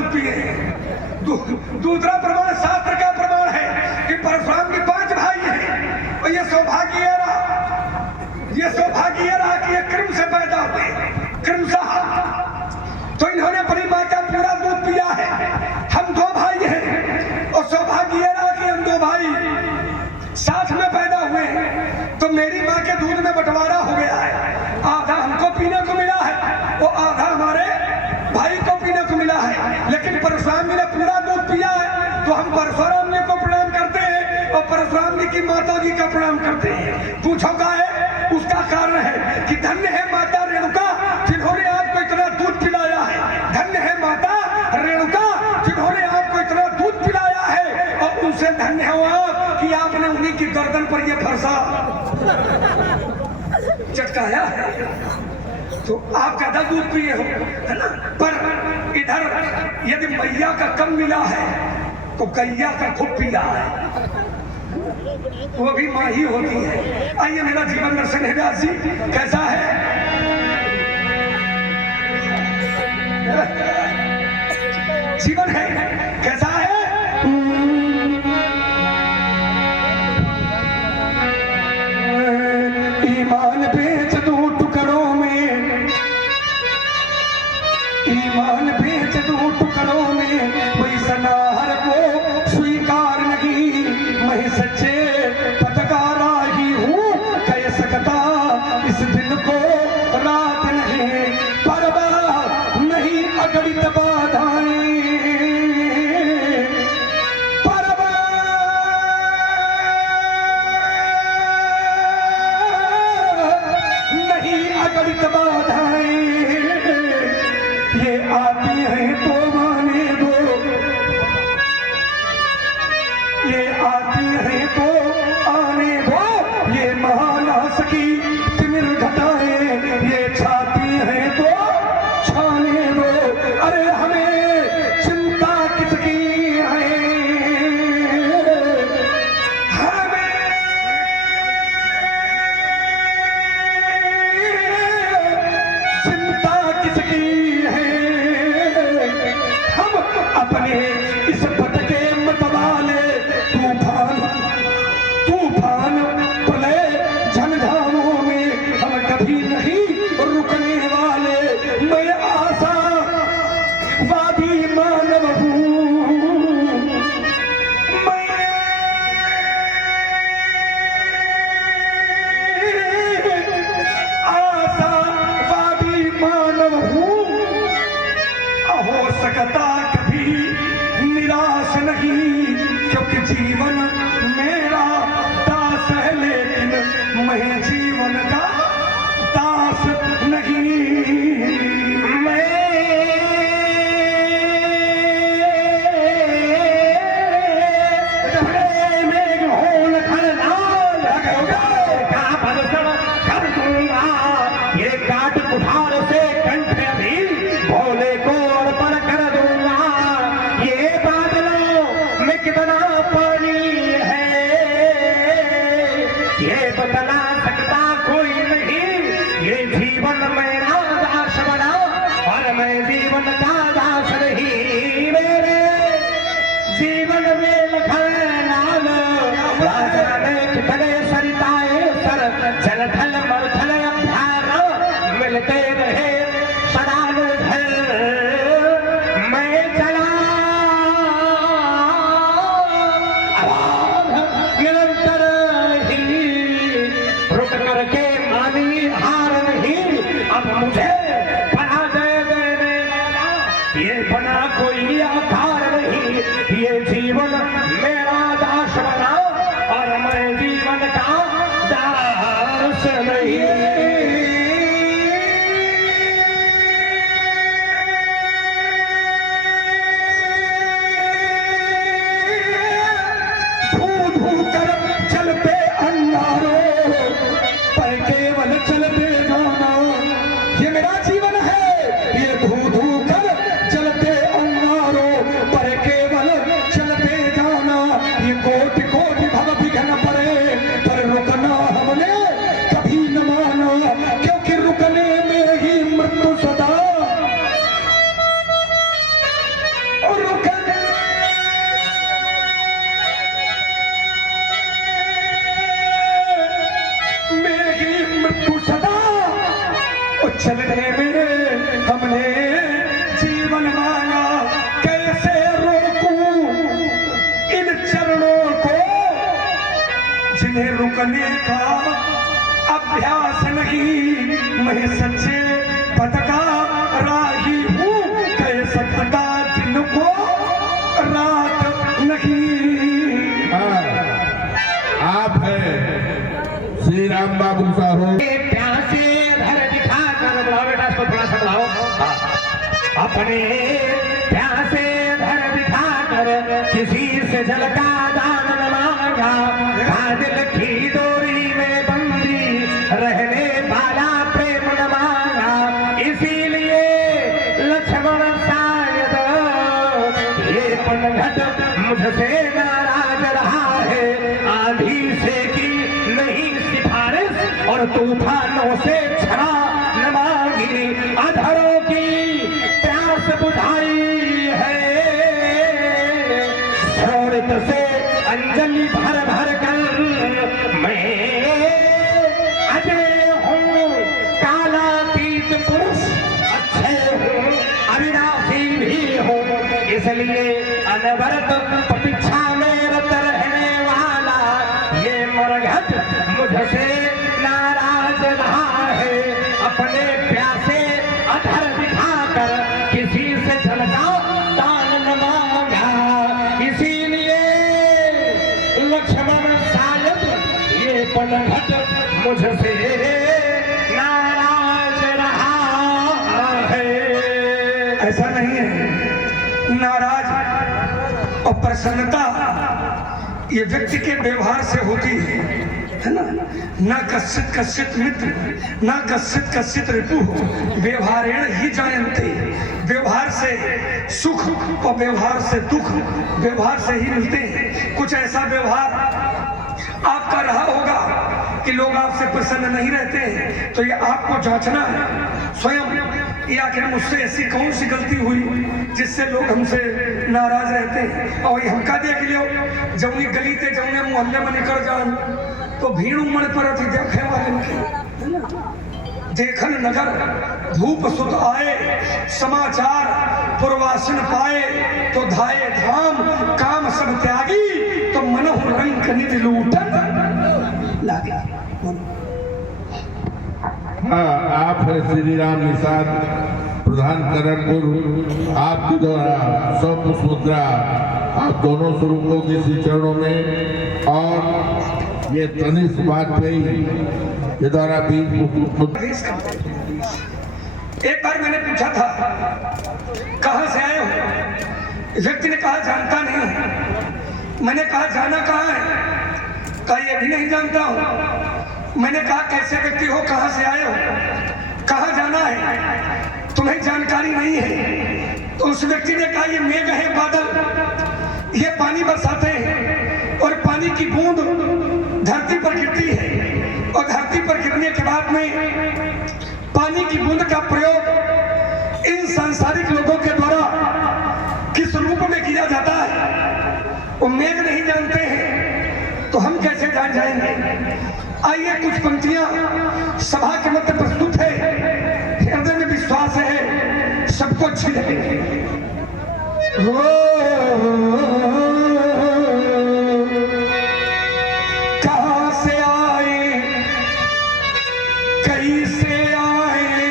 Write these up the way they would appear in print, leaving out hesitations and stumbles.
दूध पिए। दूसरा प्रमाण शास्त्र का प्रमाण है कि परशुराम के 5 भाई हैं और ये सौभाग्य रहा कि ये क्रम से पैदा हुए, क्रमशः। तो इन्होंने अपनी माँ का पूरा दूध पिया है। हम 2 भाई हैं और सौभाग्य ये रहा कि हम 2 भाई साथ में पैदा हुए हैं। तो मेरी माँ के दूध में बंटवारा हो गया है, आधा हमको पीने को मिला है और आधा हमारे भाई को पीने को मिला है। लेकिन परशुराम जी ने पूरा दूध पिया है तो हम परशुराम जी को प्रणाम करते हैं और परशुराम जी की माता जी का प्रणाम करते हैं। पूछो का है? उसका कारण है कि धन्य है माता रेणुका जिन्होंने आपको इतना दूध पिलाया है। धन्य है माता रेणुका जिन्होंने आपको इतना दूध पिलाया है और उनसे धन्य हो आप कि आपने उन्हीं की गर्दन पर यह फरसा चटकाया है। तो आप ज्यादा दूध पिए हो, है ना? पर इधर यदि मैया का कम मिला है तो गैया का खूब पिया है, वो भी माँ ही होती है। आइए मेरा जीवन दर्शन है व्यास जी, कैसा है? जीवन है कैसा है? ईमान बेच दूं टुकड़ों में, ईमान बेच दूं टुकड़ों में, कोई सनाहर को स्वीकार नहीं। मैं सच्चे पटकारा ही हूँ, कह सकता इस दिन को रात नहीं। परवाह नहीं अगणित बाधाएं, परवाह नहीं अगणित बाधाएं। ये आती हैं तो माने दो, ये आती हैं तो आने दो। ये महानास की तिमिर घटाएं, ये छाती हैं तो छाने दो। अरे हमें चिंता किसकी है, हमें चिंता किसकी है। हम अपने इस भटके मतवाले तूफान पले झंझामों में हम कभी नहीं रुकने वाले। मैं आशा वादी मानव हूँ, मैं आशा वादी मानव हूँ। हो सकता कभी निराश नहीं, क्योंकि जीवन मेरा दास है, लेकिन मैं जीवन का दास नहीं। मैं ये काट कुठार से कंठ अभी भोले को अर्पण कर दूंगा। ये बादलों में कितना पानी है ये बतला सकता कोई नहीं। ये जीवन मेरा दास बना और मैं जीवन का दास नहीं। मेरे जीवन में लखन लाल राजा ने कितने सरिताए सर जल थल मरुथल अभ्यार मिलते रहे सदा निर्भर। मैं चला निरंतर ही रुक करके मानी हार नहीं। अब मुझे पराजय देने वाला ये बना कोई आधार नहीं। ये जीवन मेरा दास बना और मैं जीवन का दास नहीं। चलते अंगारों पर केवल चलते जाना, ये मेरा जीवन है। ये धू धू कर चलते अभ्यास नहीं, मैं सच्चे पद का राही हूँ, कह सकता दिन को रात नहीं। आप हैं श्री राम बाबू साहब। प्यासे धर दिखा कर बुलाओ बेटा, इसको थोड़ा सा बुलाओ। अपने प्यासे धर दिखा कर किसी से जल का दान न मांगा, कादिल की डोरी में बंदी रहने वाला प्रेम न मांगा, इसीलिए लक्ष्मण शायद ये पनघट मुझसे नाराज रहा है। आंधी से की नहीं सिफारिश और तूफानों से छड़ा न मांगी, अधरों की प्यास बुझाई है। शौर्य से अंजलि भर भर कर मैं अजय हूँ, कालातीत पुरुष अच्छे हूँ, अविनाशी भी हूँ, इसलिए अनवरत प्रतीक्षा में रत रहने वाला ये मरघट मुझसे नाराज रहा है। अपने प्यासे अधर दिखाकर किसी से जल का दान न मांगा, इसीलिए लक्ष्मण शायद ये पनघट मुझसे नाराज रहा है। ऐसा नहीं है, नाराज और प्रसन्नता ये व्यक्ति के व्यवहार से होती है ना। न कश्चित मित्र न कश्चित रिपु, व्यवहारेण ही जायन्ते। व्यवहार से सुख और व्यवहार से दुख व्यवहार से ही मिलते हैं। कुछ ऐसा व्यवहार आपका रहा होगा कि लोग आपसे प्रसन्न नहीं रहते हैं, तो ये आपको जांचना है स्वयं, ये आखिर मुझसे ऐसी कौन सी गलती हुई जिससे लोग हमसे नाराज रहते हैं। और ये हमका देख लियो, जौनी गली ते जौने मोहल्ले में निकल जान तो भीड़ उमड़ पर थी देखे वाले के। देखन नगर धूप सुध आए, समाचार पूर्वासन पाए, तो धाये धाम काम सब त्यागी, तो मनहु रंग निधि लूटन लागे। हाँ, आप है श्री राम निषाद प्रधान करणपुर। आपके द्वारा 100 पुष्प मुद्रा आप दोनों स्वरूपों के श्री चरणों में, और ये तनिष्क वाजपेयी के द्वारा भी। एक बार मैंने पूछा था कहाँ से आए हो, व्यक्ति ने कहा जानता नहीं। मैंने कहा जाना कहाँ है, कहा ये भी नहीं जानता हूँ। मैंने कहा कैसे व्यक्ति हो, कहाँ से आए हो, कहाँ जाना है, तुम्हें जानकारी नहीं है। तो उस व्यक्ति ने कहा ये मेघ है, बादल, ये पानी बरसाते हैं और पानी की बूंद धरती पर गिरती है, और धरती पर गिरने के बाद में पानी की बूंद का प्रयोग इन सांसारिक लोगों के द्वारा किस रूप में किया जाता है वो मेघ नहीं जानते हैं, तो हम कैसे जान जाएंगे। आइए कुछ पंक्तियां सभा के मध्य प्रस्तुत है, हृदय में विश्वास है सबको अच्छी लगेगी। कहाँ से आए कैसे आए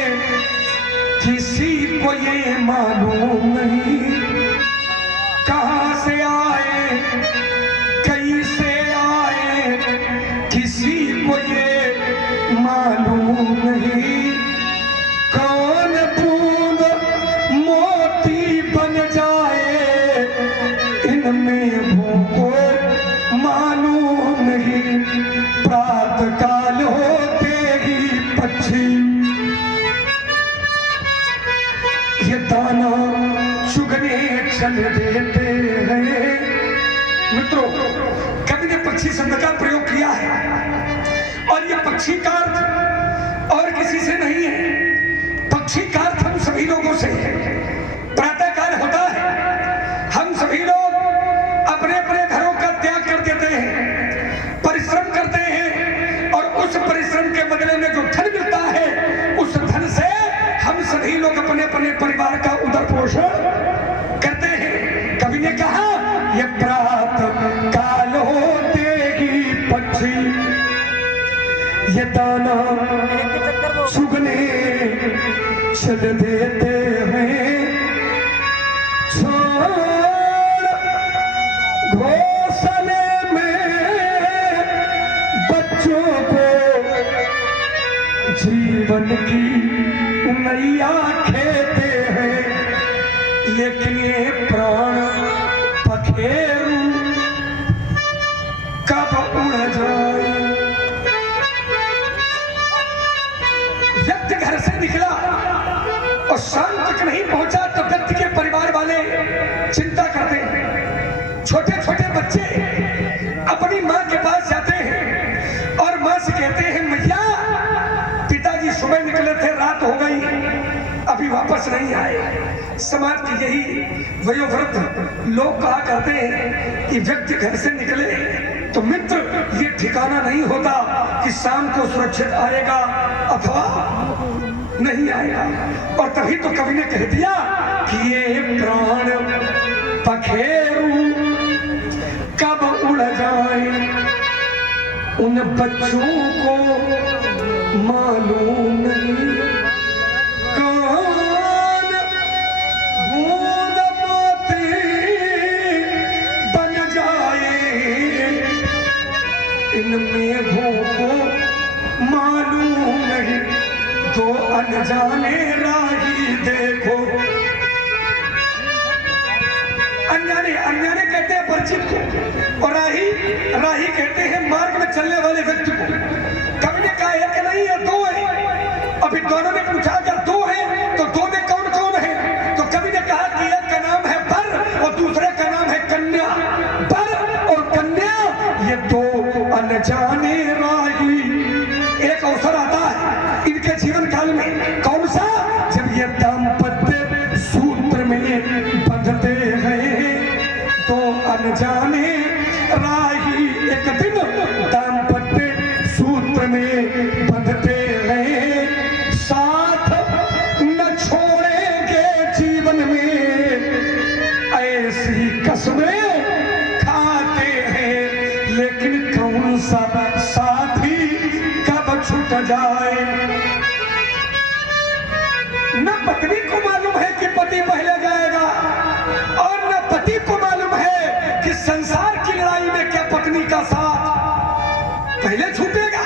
किसी को ये मालूम नहीं, कहाँ से आए कैसे आए किसी को ये मालूम नहीं, कौन बूंद मोती बन जाए इनमें भूखो मालूम नहीं, प्रातः काल होते ही पक्षी ये दाना चुगने चल देते हैं। मित्रों, कवि ने पक्षी शब्द का प्रयोग किया है, और ये पक्षी का अर्थ और किसी से नहीं है। पक्षी का अर्थ हम सभी लोगों से है। प्रातः काल होता है, हम सभी लोग अपने अपने घरों का त्याग कर देते हैं, परिश्रम करते हैं, और उस परिश्रम के बदले में जो धन मिलता है उस धन से हम सभी लोग अपने अपने परिवार का उदर पोषण करते हैं। कवि ने कहा ये प्रातः काल होते ही पक्षी ये दाना चुगने चल देते हैं, छोड़ घोंसले में बच्चों को जीवन की नैया खेते हैं, लेकिन ये प्राण पखेरु कब उड़ जाए। व्यक्ति घर से निकला और शाम तक नहीं पहुंचा तो व्यक्ति के परिवार वाले चिंता करते हैं। छोटे छोटे बच्चे अपनी माँ के पास जाते हैं और माँ से कहते हैं, मैया पिताजी सुबह निकले थे, रात हो गई, अभी वापस नहीं आए। समाज की यही वयोवृद्ध लोग कहा करते हैं कि व्यक्ति घर से निकले तो मित्र ये ठिकाना नहीं होता कि शाम को सुरक्षित आएगा अथवा नहीं आएगा। और तभी तो कवि ने कह दिया कि ये प्राण पखेरु कब उड़ जाए, उन बच्चों को मालूम नहीं कौन बूंद मोती बन जाए, इन मेघों को मालूम नहीं तो अनजाने राही देखो। अनजाने अनजाने कहते हैं परिचित को, और राही राही कहते हैं मार्ग में चलने वाले व्यक्ति को। कवि ने कहा है कि नहीं है, दो है। अभी दोनों ने पूछा अगर दो है तो दो में कौन कौन है, तो कवि ने कहा कि एक का नाम है बर और दूसरे का नाम है कन्या। बर और कन्या ये दो अनजाने राही। एक अवसर आता है इनके जीवन काल में, कौन सा, जब ये दाम्पत्य सूत्र में बंधते हैं तो अनजाने राही एक दिन दाम्पत्य सूत्र में बंधते हैं, साथ न छोड़ेंगे जीवन में, ऐसी कसमें खाते हैं, लेकिन कौन सा साथी कब छूट जाए। न पत्नी को मालूम है कि पति पहले जाएगा और न पति को मालूम है कि संसार की लड़ाई में क्या पत्नी का साथ पहले छूटेगा।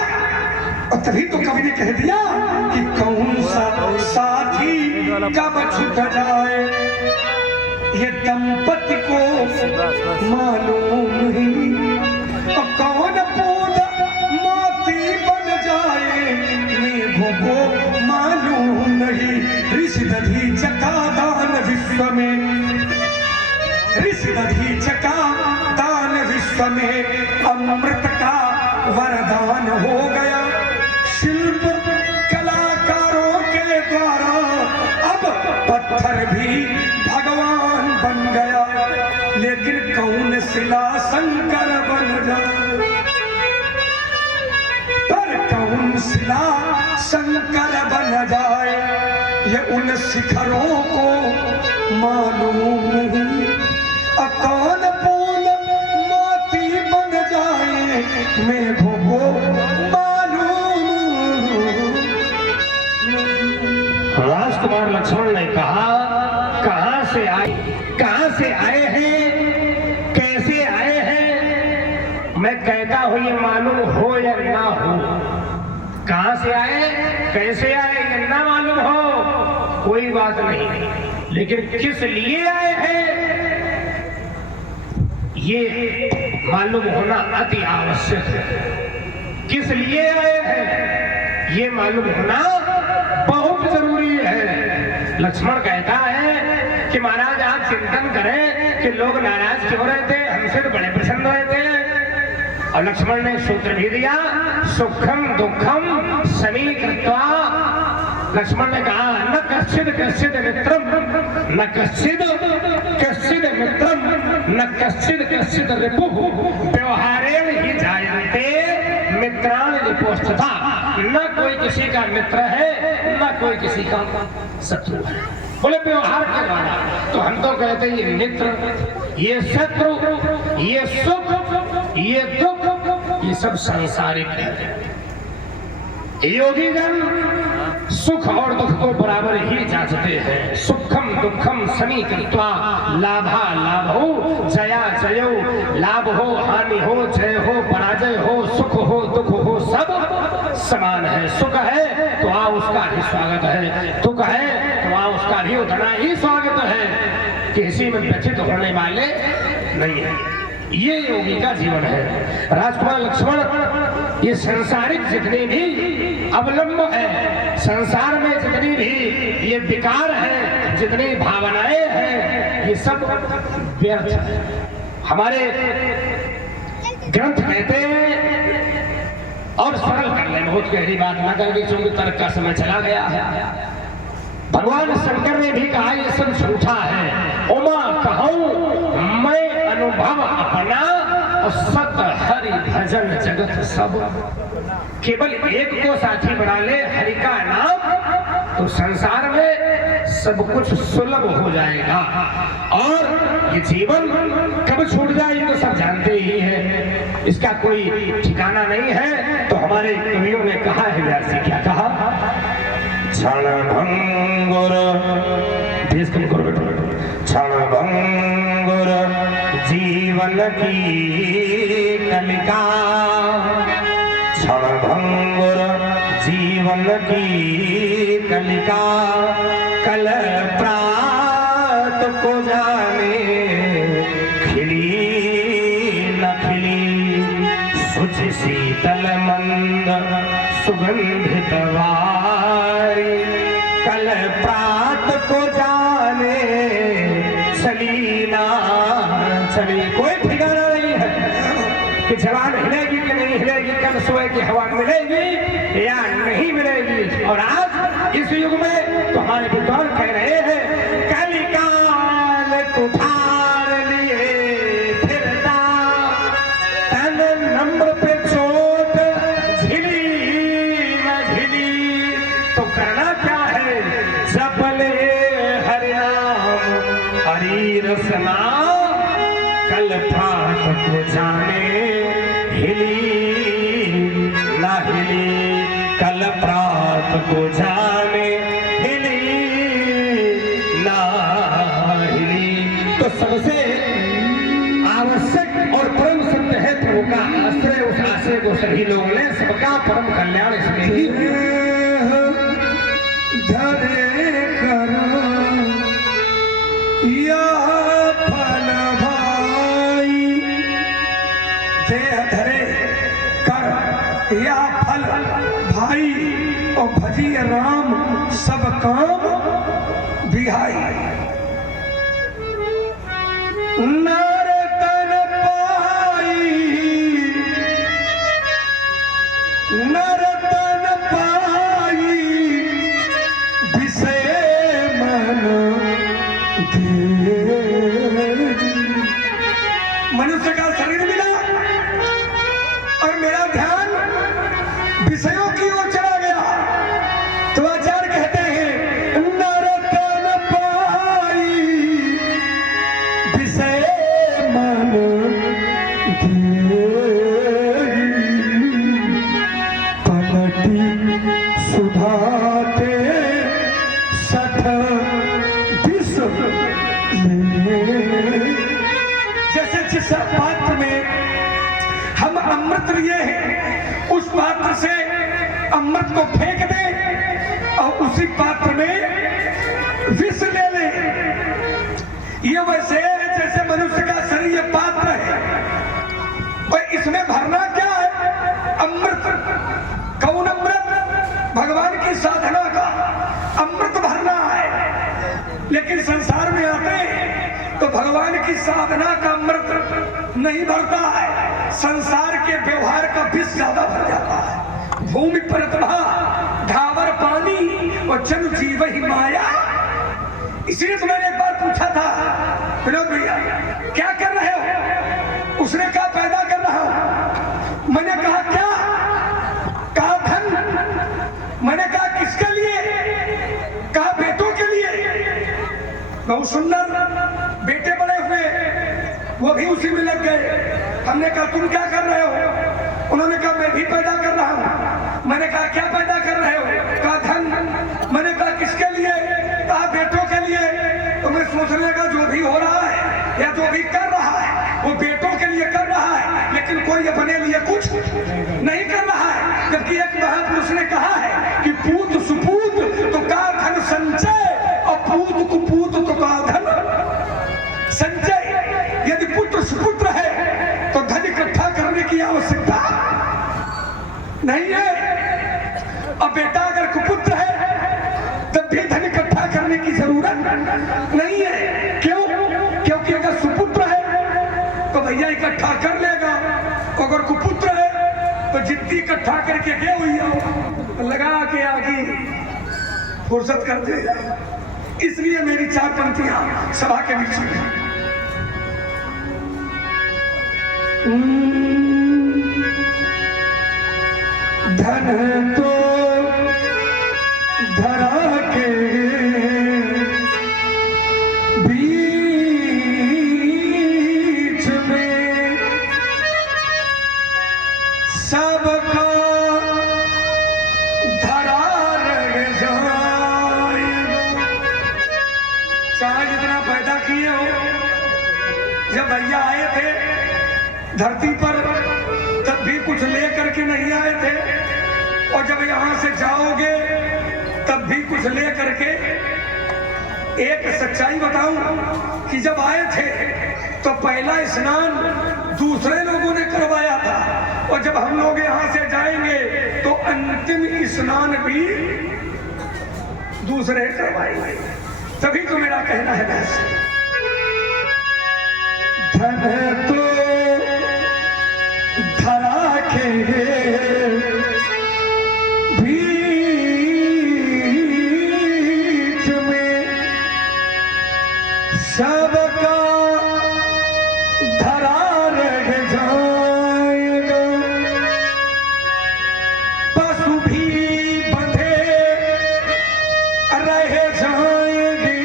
और तभी तो कवि ने कह दिया कि कौन सा साथी कब छूट जाए, ये दंपति को मालूम नहीं, और कौन बूंद मोती बन जाए, मेघों को मालूम नहीं। ऋषि दधीच का दान विश्व में, ऋषि दधीच का दान विश्व में, अमृत का वरदान हो गया, शिल्प कलाकारों के द्वारा अब पत्थर भी भगवान बन गया, लेकिन कौन शिला शंकर बन जाए, पर कौन शिला शंकर बन जाए, ये उन शिखरों को मालूम नहीं, और कौन बूंद मोती बन जाए, मेघों को मालूम। राजकुमार लक्ष्मण ने कहा, कहां से आए हैं, कैसे आए हैं, मैं कहता हूं ये मालूम हो या ना हो। कहां से आए, कैसे आए, ये ना मालूम हो कोई बात नहीं, लेकिन किस लिए आए हैं ये मालूम होना अति आवश्यक है। किस लिए आए हैं ये मालूम होना बहुत जरूरी है। लक्ष्मण कहता है कि महाराज आप चिंतन करें कि लोग नाराज क्यों रहते, हमसे तो बड़े प्रसन्न रहते हैं। और लक्ष्मण ने सूत्र भी दिया, सुखम दुखम समीकृत्वा। लक्ष्मण ने कहा न कश्चिद कश्चिद मित्रम, न कश्चिद कश्चिद मित्रम, न कश्चिद कश्चिद रिपुः, व्यवहारेण ही जायन्ते मित्राणि रिपुस्तथा। न कोई किसी का मित्र है, न कोई किसी का शत्रु है। बोले व्यवहार के द्वारा, तो हम तो कहते हैं ये मित्र, ये शत्रु, ये सुख, ये दुख, ये सब सांसारिक है। योगी जन सुख और दुख को बराबर ही जांचते हैं। सुखम दुखम समीकृत्वा लाभा लाभो जया जयो, लाभ हो हानि हो जय हो पराजय हो सुख हो दुख हो सब समान है। सुख है तो आ उसका भी स्वागत है, दुख है तो आ उसका भी उतना ही स्वागत है, किसी में व्यथित होने वाले नहीं है। ये योगी का जीवन है। राजकुमार लक्ष्मण, ये सांसारिक जितने भी अवलंब है, संसार में जितनी भी ये विकार है, जितनी भावनाएं हैं, ये सब व्यर्थ है। हमारे ग्रंथ कहते हैं, और सरल कर ले, बहुत गहरी बात न करके क्योंकि तर्क का समय चला गया है। भगवान शंकर ने भी कहा ये सब झूठा है। उमा कहूं मैं अनुभव अपना, सत हरि भजन जगत सब। केवल एक को साथी बना ले हरि का नाम, तो संसार में सब कुछ सुलभ हो जाएगा। और ये जीवन कब छूट जाए ये तो सब जानते ही हैं, इसका कोई ठिकाना नहीं है। तो हमारे कवियों ने कहा है, व्यास जी क्या कहा, क्षण भंगुर देश कम करो बेटो, क्षण भंगुर जीवन की कलिका, क्षण भंगुर जीवन की कलिका, कल प्रात को जाने खिली न खिली, सुचि शीतल मंद सुगंधित वारी, कल प्रात को जाने चली ना चली। कोई ठिकाना नहीं है कि जवान हिलेगी कि नहीं हिलेगी, कल सुबह की हवा मिलेगी या नहीं मिलेगी। और आज इस युग में तो हमारे विद्वान कह रहे हैं, कलिकाल कुठार लिए फिरता, तन नम्र पे चोट झिली न झिली। तो करना क्या है, जपले हरि नाम हरि रसना, कल प्रात को जाने हिली ना हिली, कल प्रात को जाने हिली ना हिली। तो सबसे आवश्यक और परम सत्य है प्रभु का आश्रय। उस आश्रय को सभी लोगों ने, सबका परम कल्याण इसमें ही धरे करो या फल भाई, देह धरे कर या फल भाई, और भजिए राम सब काम बिहाई। नर तन पाई, नर तन पाई, विषय मन दे। मनुष्य का शरीर मिला और मेरा ध्यान विषयों की ओर चला गया, तो आचार्य कहते हैं, नर तन पाई, विषय मन दे, पलटी सुधाते सठ विष ले। जैसे जिस पात्र में हम अमृत लिए हैं, उस पात्र से अमृत को फेंक दें और उसी पात्र में विष ले लें। ये वैसे है जैसे मनुष्य का शरीर ये पात्र है, और इसमें भरना क्या है, अमृत। कौन अमृत? भगवान की साधना का अमृत भरना है। लेकिन संसार में आते हैं तो भगवान की साधना का अमृत नहीं भरता है, संसार के व्यवहार का विष ज्यादा भर जाता है। भूमि परतभा धावर पानी और जन जीव ही माया। इसलिए तो मैंने एक बार पूछा था, विनोद भैया क्या कर रहे हो? उसने कहा पैदा कर रहा हूं। मैंने कहा क्या? कहा धन। मैंने कहा किसके लिए? कहा बेटों के लिए। बहुत सुंदर बेटे बड़े हुए, वो भी उसी में लग गए। हमने कहा तुम क्या कर रहे हो? उन्होंने कहा मैं भी पैदा कर रहा हूं। मैंने कहा क्या पैदा कर रहे हो? कहा धन। मैंने कहा किसके लिए? कहा बेटों के लिए। तो मैं सोचने का जो भी हो रहा है या जो भी कर रहा है वो बेटों के लिए कर रहा है, लेकिन कोई अपने लिए कुछ नहीं कर रहा है। जबकि एक महापुरुष ने कहा है कि पूत सुपूत तो का धन संचय और पूत कुपूत तो का धन संचय। यदि पुत्र सुपुत्र है तो धन इकट्ठा करने की आवश्यकता नहीं है, और बेटा अगर कुपुत्र है तब भी धन इकट्ठा करने की जरूरत नहीं है। क्यों? क्योंकि अगर सुपुत्र है तो भैया इकट्ठा कर लेगा, अगर कुपुत्र है तो जितनी इकट्ठा करके गए हुई लगा के आगे फुर्सत कर देगा। इसलिए मेरी 4 पंक्तियां सभा के बीच में। धन तो धरा के बीच में सबका धरा रह जाए। चाहे जितना पैदा किए हो, जब भैया आए थे धरती पर तब भी कुछ ले करके नहीं आए थे, और जब यहां से जाओगे तब भी कुछ ले करके। एक सच्चाई बताऊं कि जब आए थे तो पहला स्नान दूसरे लोगों ने करवाया था, और जब हम लोग यहां से जाएंगे तो अंतिम स्नान भी दूसरे करवाएंगे। तभी तो मेरा कहना है बस धन तो धरा के बीच में सबका धरा रह जाएगा। पशु भी बंधे रह जाएंगे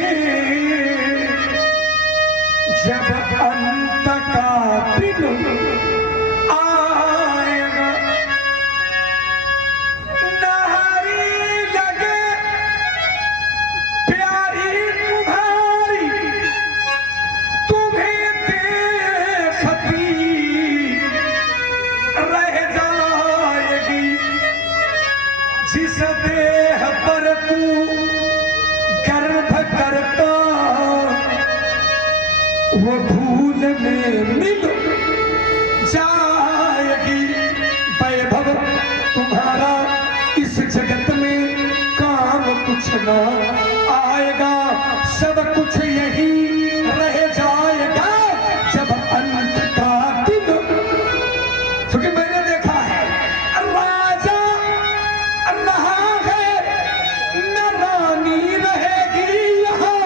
जब अंत का दिन आएगा। नारी लगे प्यारी तुम्हारी, तुम्हें देखती रह जाएगी। जिस देह पर तू गर्भ करता वो धूल में मिल जाएगी। वैभव तुम्हारा इस जगत में काम कुछ न आएगा, सब कुछ यही रह जाएगा जब अंत का दिन। क्योंकि मैंने देखा है राजा रहा है न रानी रहेगी यहाँ,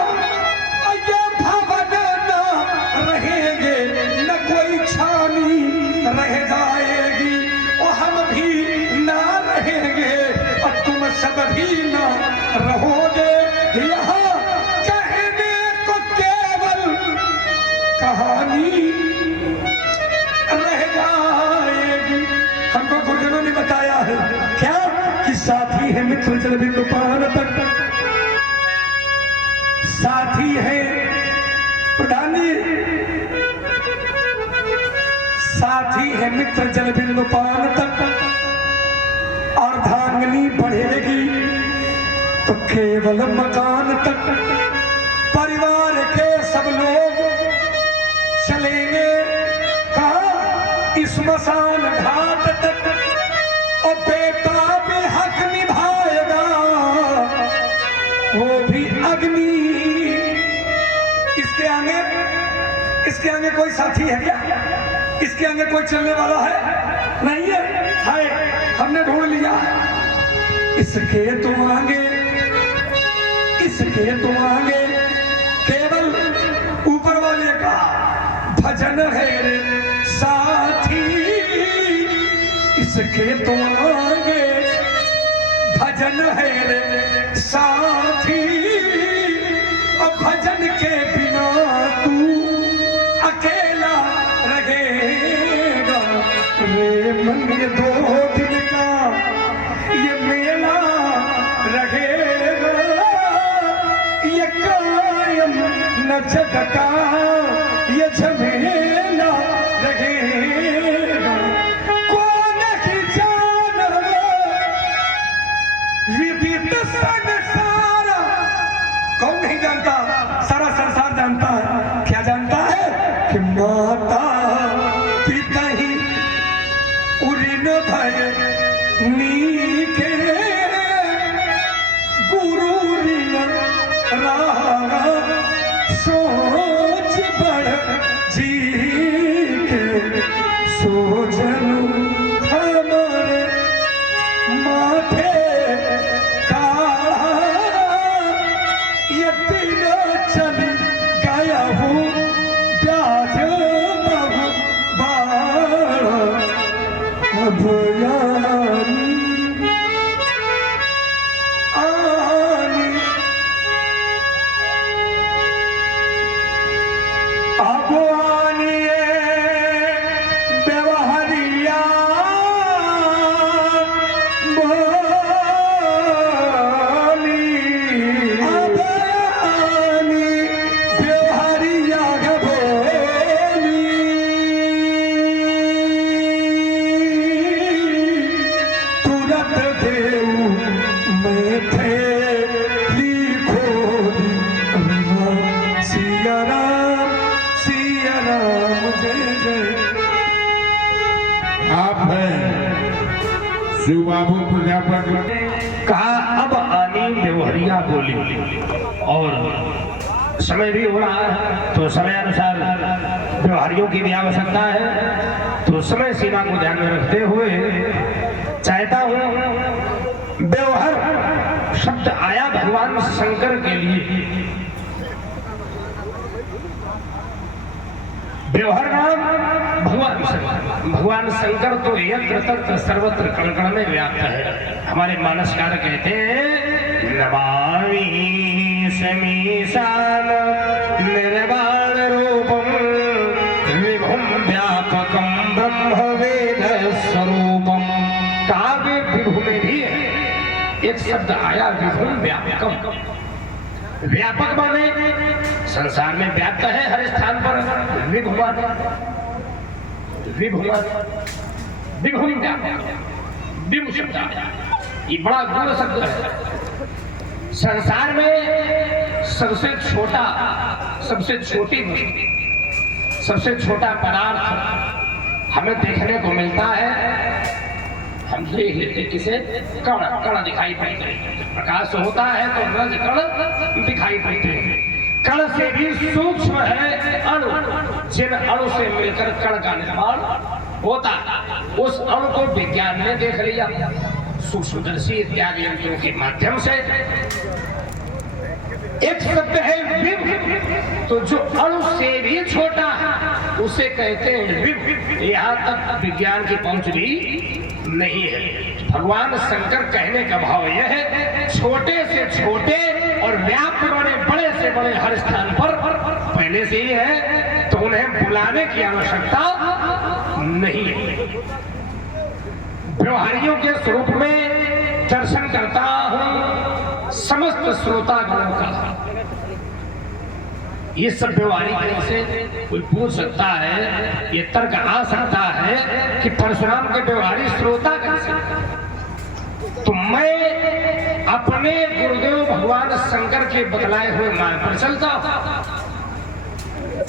और ये भवन न रहेंगे न कोई छानी रह जाएगी, और हम भी ना रहेंगे और तुम सब भी ना रहोगे यहाँ। कहने को केवल कहानी रह जाएगी। हमको गुरुजनों ने बताया है क्या कि साथी है मित्र जल बिंदु पान तक, साथी है प्रधान जी, साथी है मित्र जल बिंदु पान तक, और धांगनी बढ़ेगी तो केवल मकान तक। परिवार के सब लोग चलेंगे कहाँ? स्मशान घाट तक, और बेटा भी हक निभाएगा वो भी अग्नि। इसके आगे कोई साथी है क्या? इसके आगे कोई चलने वाला है? नहीं है, हमने ढूंढ लिया। इसके तुम आगे केवल ऊपर वाले का भजन है रे साथी। इसके तुम आगे भजन है रे साथी, और भजन के बिना तू अकेला रहेगा। रे मन ये 2 दिन का झटका ये झमेला लगेगा। कौन ही जान विदित संसार, कौन नहीं जानता, सारा संसार जानता है। क्या जानता है कि माता पिता ही उरिन भय नीके, गुरु ऋण रहा सोच बड़ जी के, सोजनु हमारे माथे काढ़ा, ये तीनों चली गया हूँ ब्याज बहु बाड़ा। अब यानी आनी, अब आनी व्यवहारिया बोली, अब आनी व्यवहारिया बोली। तुरंत देऊ मैं थे लिखो सिया राम जय जय। आप हैं शिव बाबू प्रजापति। कहा अब आनी व्यवहारिया बोली, और समय भी हो रहा है तो समय अनुसार व्यवहारियों की भी आवश्यकता है, तो समय सीमा को ध्यान में रखते हुए चाहता हूं व्यवहार शब्द आया भगवान शंकर के लिए। व्यवहार नाम भगवान शंकर तो यत्र तत्र सर्वत्र कण कण में व्याप्त है। हमारे मानसकार कहते हैं नमामि समीशान निर्वाण रूपम विभुम व्यापकम ब्रह्म वेद स्वरूपम। काव्य विभु में भी है एक शब्द आया विभुम व्यापकम। व्यापक माने संसार में व्याप्त है हर स्थान पर। विभुम व्यापक, विभु शब्द ये बड़ा गूढ़ शब्द है। संसार में सबसे छोटा, सबसे छोटी वस्तु, सबसे छोटा पदार्थ हमें देखने को मिलता है। हम देख लेते किसे? कण, कण दिखाई पड़ते हैं। प्रकाश होता है तो रज कण दिखाई पड़ते हैं। कण से भी सूक्ष्म है अणु, जिन अणु से मिलकर कण का निर्माण होता, उस अणु को विज्ञान ने देख लिया सूक्ष्मदर्शी इत्यादि यंत्रों के माध्यम से। एक शब्द है विभ, तो जो अणु से भी छोटा है उसे कहते हैं विभ। यहाँ तक विज्ञान की पहुंच भी नहीं है। भगवान शंकर कहने का भाव यह है छोटे से छोटे और व्याप्त बड़े, बड़े से बड़े हर स्थान पर पहले से ही है, तो उन्हें बुलाने की आवश्यकता नहीं है। व्यवहारियों के स्वरूप में दर्शन करता हूं समस्त श्रोतागणों का। ये सब व्यवहारिक से कोई पूछ सकता है, ये तर्क आ सकता है कि परशुराम के व्यवहारिक श्रोता कैसे? तो मैं अपने गुरुदेव भगवान शंकर के बतलाए हुए मार्ग पर चलता हूं।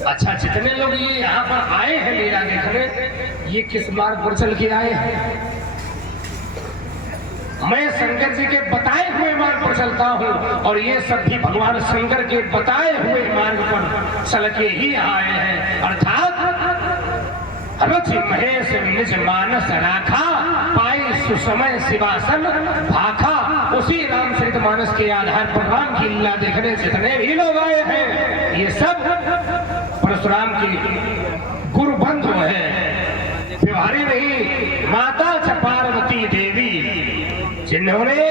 अच्छा, जितने लोग ये यहाँ पर आए हैं लीला देखने, ये किस मार्ग पर चल के आए हैं? मैं शंकर जी के बताए हुए मार्ग पर चलता हूँ, और ये सब भी भगवान शंकर के बताए हुए मार्ग पर चल के ही आए हैं। अर्थात रुचि महेश निज मानस राखा, पाई सुसमय शिवासन भाखा। उसी रामचरित मानस के आधार पर राम की लीला देखने जितने भी लोग आए हैं, ये सब परशुराम की गुरु बंधु है। व्यवहारी नहीं, माता च पार्वती देवी, जिन्होंने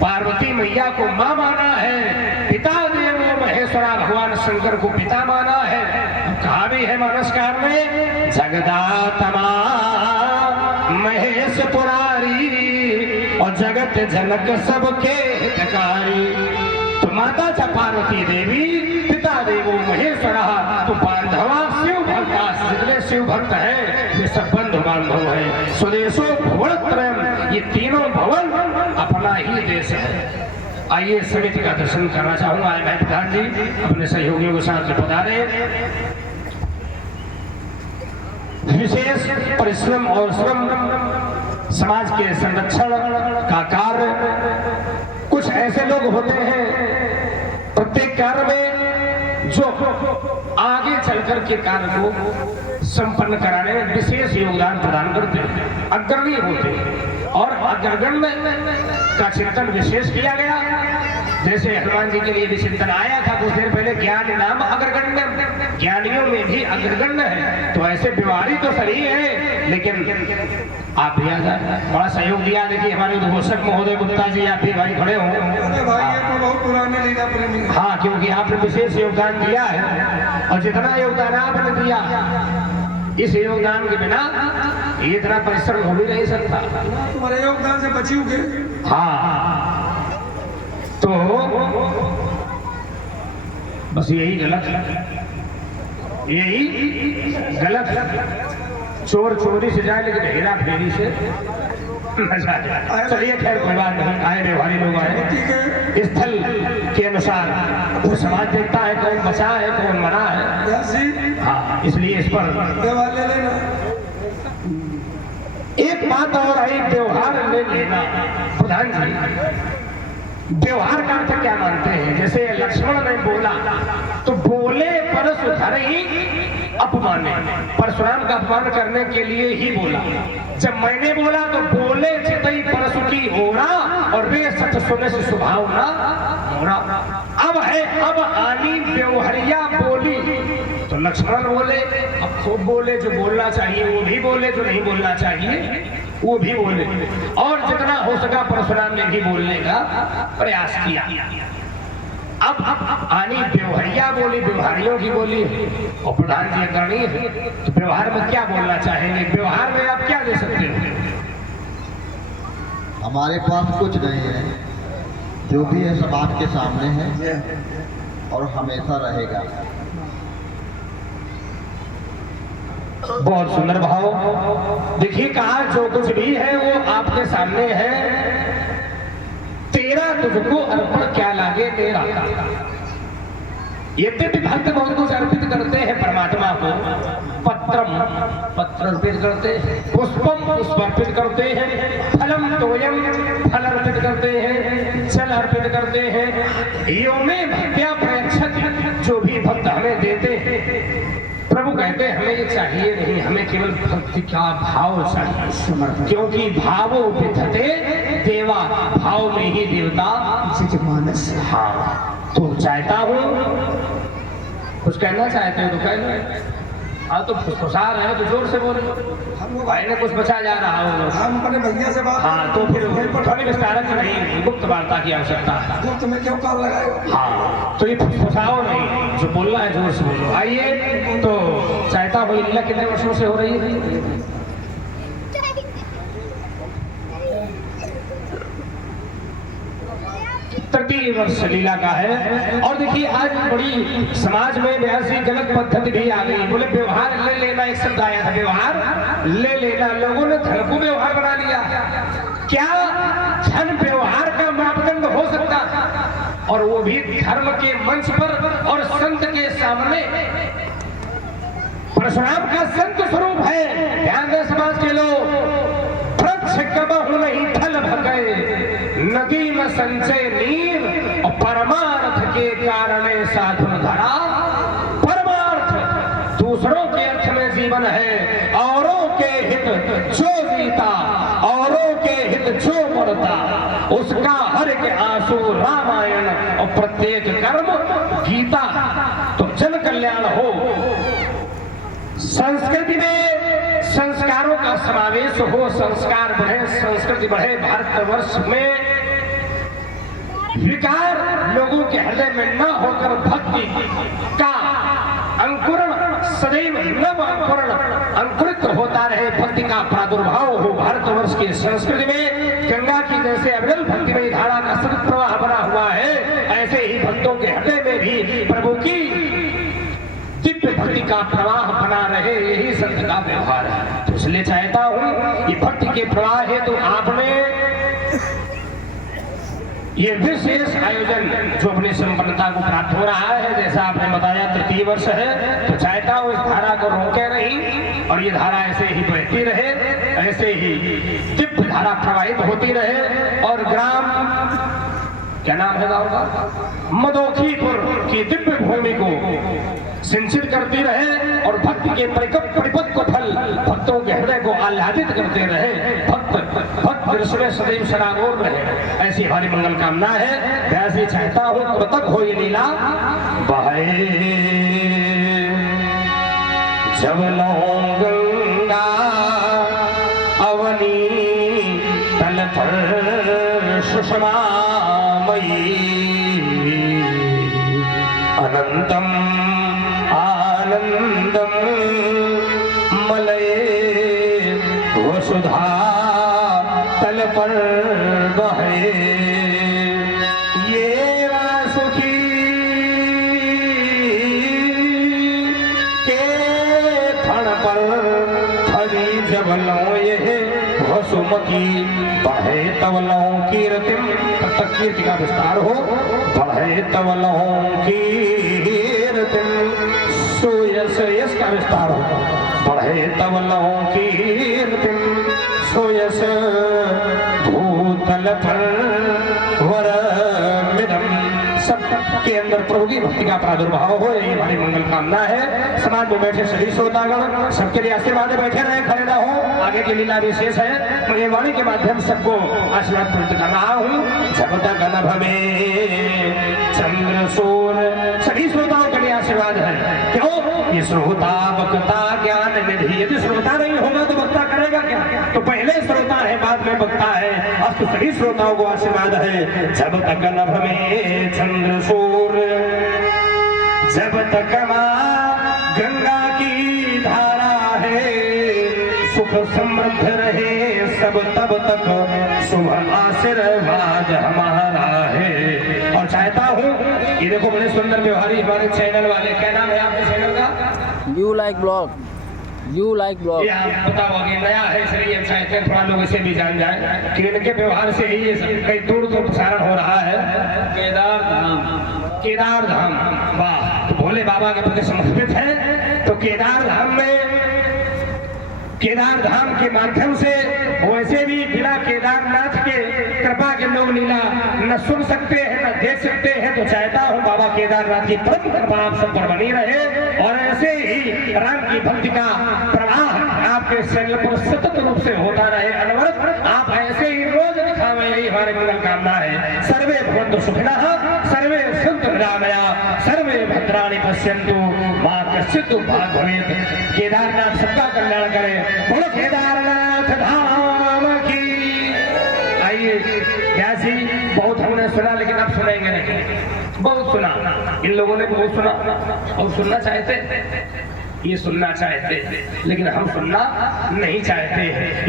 पार्वती मैया को मां माना है, पिता देवो महेश्वरा भगवान शंकर को पिता माना है। कहा भी है मानसकार में जगदात्मा महेश पुरारी और जगत जनक सबके हितकारी। तो माता च पार्वती देवी, पिता देवो तरह तो बांधवा शिव भक्ता, जितने शिव भक्त हैं ये सब बंधु बांधव हैं। स्वदेशो भुवनत्रयम्, ये तीनों भवन अपना ही देश है। आइए समिति का दर्शन करना चाहूंगा। मैं प्रधान जी अपने सहयोगियों के साथ पधारे। विशेष परिश्रम और श्रम समाज के संरक्षण का कार्य, कुछ ऐसे लोग होते हैं प्रत्येक कार्य में जो आगे चलकर के कार्य को संपन्न कराने में विशेष योगदान प्रदान करते हैं, अग्रणी होते हैं। और अग्रगण्य का चिंतन विशेष किया गया। जैसे हनुमान जी के लिए भी चिंतन आया था कुछ देर पहले, ज्ञान नाम अग्रगण्य, ज्ञानियों में भी अग्रगण्य है। तो ऐसे व्यवहारिक तो सही है, लेकिन आप भी बड़ा सहयोग दिया। देखिए हमारे उद्घोषक महोदय गुप्ता जी, आप भी भाई खड़े हो। बहुत पुराने लीला प्रेमी। हाँ, क्योंकि आपने विशेष योगदान दिया है, और जितना योगदान आपने दिया, इस योगदान के बिना ये इतना परिश्रम हो भी नहीं सकता। तुम्हारे योगदान से बची हुए। हाँ, तो बस यही गलत चोर चोरी से जाए, लेकिन हेरा फेरी से न जाए। चलिए खैर कोई बात नहीं, आए व्यवहारी लोग आए। स्थल के अनुसार वो समाज देखता है कौन बचा है कौन मरा है। हाँ, इसलिए इस पर ले लेना। एक बात और है, व्यवहार ले लेना। प्रधान जी, व्यवहार का अर्थ क्या मानते हैं? जैसे लक्ष्मण ने बोला तो बोले परशु धरहि अपमाने, परशुराम का अपमान करने के लिए ही बोला। जब मैंने बोला तो बोले चितई परशु की होरा, और वे सच सुने से स्वभाव ना मोरा। अब है अब आनी व्यवहारिया बोली, तो लक्ष्मण बोले, अब खूब बोले, जो बोलना चाहिए वो भी बोले, जो नहीं बोलना चाहिए वो भी बोले, और जितना हो सका परशुराम ने भी बोलने का प्रयास किया। अब आनी व्यवहारिया बोली, व्यवहारियों की बोली, और प्रधान जी अग्रणी है, तो व्यवहार में क्या बोलना चाहेंगे? व्यवहार में आप क्या दे सकते हो? हमारे पास कुछ नहीं है, जो भी है समाज के सामने है और हमेशा रहेगा। बहुत सुंदर भाव। देखिए कहा, जो कुछ भी है वो आपके सामने है। तेरा तुझको अर्पण क्या लागे मेरा। यद्यपि भक्त बहुत कुछ अर्पित करते हैं परमात्मा को, पत्र अर्पित करते हैं, पुष्पम पुष्प अर्पित करते हैं, फलम तोयम फल अर्पित करते हैं, जल अर्पित करते हैं। यो में भक्त्या प्रयच्छति, जो भी भक्त हमें देते हैं, प्रभु कहते हैं हमें ये चाहिए नहीं, हमें केवल भक्ति का भाव चाहिए। क्योंकि भावो विधते देवा, भाव में ही देवता मानस। हाँ, तो चाहता हूँ, कुछ कहना चाहते हो तो कह लो। हाँ, तो फुसफुसा रहे हो तो जोर से बोलो। भाई ने कुछ बचा जा रहा हो, हम अपने भैया से बात। हाँ, तो फिर थोड़ी विस्तारक नहीं, गुप्त वार्ता की आवश्यकता है। गुप्त में क्यों काल लगाए? हाँ, तो ये फुसफुसाओ नहीं, जो बोलना है जोर से बोलो। आइए, तो चाहता हुई लीला कितने वर्षों से हो रही है? तृतीय वर्ष लीला का है। और देखिए आज बड़ी समाज में ऐसी गलत पद्धति भी आ गई। बोले व्यवहार ले लेना, एक शब्द आया था, व्यवहार ले लेना। लोगों ने धन को व्यवहार बना लिया। क्या धन व्यवहार का मापदंड हो सकता? और वो भी धर्म के मंच पर और संत के सामने। परशुराम का संत स्वरूप है। ध्यान दें समाज के लोग, वृक्ष कबहु नहीं फल भगे, नदी में संचय नीर, और परमार्थ के कारण साधुन धरा। परमार्थ दूसरों के अर्थ में जीवन है, औरों के हित जो जीता, औरों के हित जो मरता, उसका हर एक आंसू रामायण, और प्रत्येक कर्म गीता। तो जन कल्याण हो। संस्कृति में संस्कारों का समावेश हो, संस्कार बढ़े, संस्कृति बढ़े। भारतवर्ष में विकार लोगों के हृदय में न होकर भक्ति का अंकुरण सदैव नव अंकुरित होता रहे, भक्ति का प्रादुर्भाव हो। भारतवर्ष की संस्कृति में गंगा की जैसे अविरल भक्तिमयी धारा का सतत प्रवाह बना हुआ है, ऐसे ही भक्तों के हृदय में भी प्रभु की का प्रवाह बना रहे, यही संत का व्यवहार है। तो इसलिए चाहता हूं ये भक्ति के प्रवाह है तो आपने ये विशेष आयोजन जो अपनी संपन्नता को प्राप्त हो रहा है, जैसा आपने बताया तृतीय वर्ष है, तो चाहता हूं इस धारा को रोके नहीं और ये धारा ऐसे ही बहती रहे, ऐसे ही दिव्य धारा प्रवाहित होती रहे और ग्राम क्या नाम है गांव का, मदोखीपुर की दिव्य भूमि को सिंचित करती रहे और भक्ति के परिपक्व फल भक्तों के हृदय को आह्लादित करते रहे, भक्त में सदैव सरागोर रहे, ऐसी हमारी मंगल कामना है। वैसे चाहता हूं कब तक हो ये लीला बहे जब गंगा अवनी तल पर सुषमामयी अनंतम आनंदम मलये वसुधा तल पर बहे ये वासुकी के थण पर हरी जबलों ये वसुमती बढ़े तवलों कीर्तिम, तब तक कीर्ति का विस्तार हो, बढ़े तवलों कीर्तिम सोयस यश का विस्तार हो, बढ़े तवलों कीर्तिम सोयस भूतल पर वर मिदम, सबके अंदर प्रभु की भक्ति का प्रादुर्भाव हो, ये हमारी मंगल कामना है। समाज में बैठे सभी श्रोतागण सबके लिए आशीर्वाद बैठे रहे, खड़े ना हो, आगे की लीला विशेष है। मैं वाणी के माध्यम सबको आशीर्वाद प्राप्त कर रहा हूँ। जब तक नभ में चंद्र सूर्य, सभी श्रोताओं के लिए आशीर्वाद है। क्यों? ये श्रोता वक्ता ज्ञान निधि, यदि श्रोता नहीं होगा तो वक्ता करेगा क्या? तो पहले श्रोता है बाद में वक्ता है। अब तो सभी श्रोताओं को आशीर्वाद है। जब तक नभ में चंद्र सूर्य, जब तक मां गंगा की धारा है, सुख समृद्ध रहे सब तब तक शुभ आशीर्वाद हमारा है। और चाहता हूँ ये देखो बड़े सुंदर व्यवहारी हमारे चैनल वाले, क्या नाम है आपके चैनल का? You like blog, you like blog. ये आप पता होगा नया है, इसलिए हम चाहते हैं थोड़ा लोग इसे भी जान जाए कि इनके व्यवहार से ही ये कई दूर दूर प्रसारण हो रहा है। केदार धाम, केदार धाम, वाह, तो भोले बाबा के प्रति समर्पित है। तो केदार धाम में, केदार धाम के माध्यम से वैसे भी बिना केदारनाथ के कृपा के लोग लीला न सुन सकते हैं न देख सकते हैं। तो चाहता हूँ बाबा केदारनाथ की परम कृपा आप सब पर बनी रहे और ऐसे ही राम की भक्ति का प्रवाह आपके शरीर पर सतत रूप से होता रहे, अनवरत आप ऐसे ही रोज दिखावे, यही हमारी मंगल कामना है। सर्वे भवन्तु सुखिनः, सर्वे सन्तु निरामया, सर्वे भद्राणि पश्यन्तु, मां कश्चित् दुर्भाग् भवेत्। केदारनाथ सबका कल्याण करे। बोलो केदारनाथ धाम की। आइए व्यासी, बहुत हमने सुना लेकिन अब सुनेंगे नहीं, बहुत सुना, इन लोगों ने बहुत सुना और सुनना चाहते, ये सुनना चाहते लेकिन हम सुनना नहीं चाहते।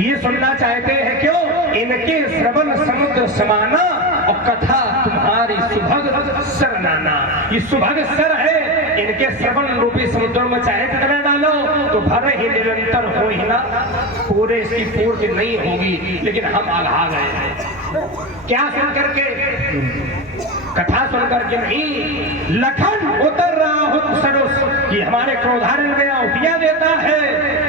ये सुनना चाहते हैं क्यों? इनके श्रवण समुद्र समाना और कथा तुम्हारी सुभग सर नाना। ये सुभग सर है, इनके श्रवण रूपी समुद्रों में चाहे कितना डालो तो भर ही निरंतर हो ही ना, पूरे इसकी पूर्ति नहीं होगी। लेकिन हम आघा गए, क्या सुन करके? कथा सुन करके नहीं। लखन उतर रहा हूं सरोस, ये हमारे क्रोधारण में उठिया देता है,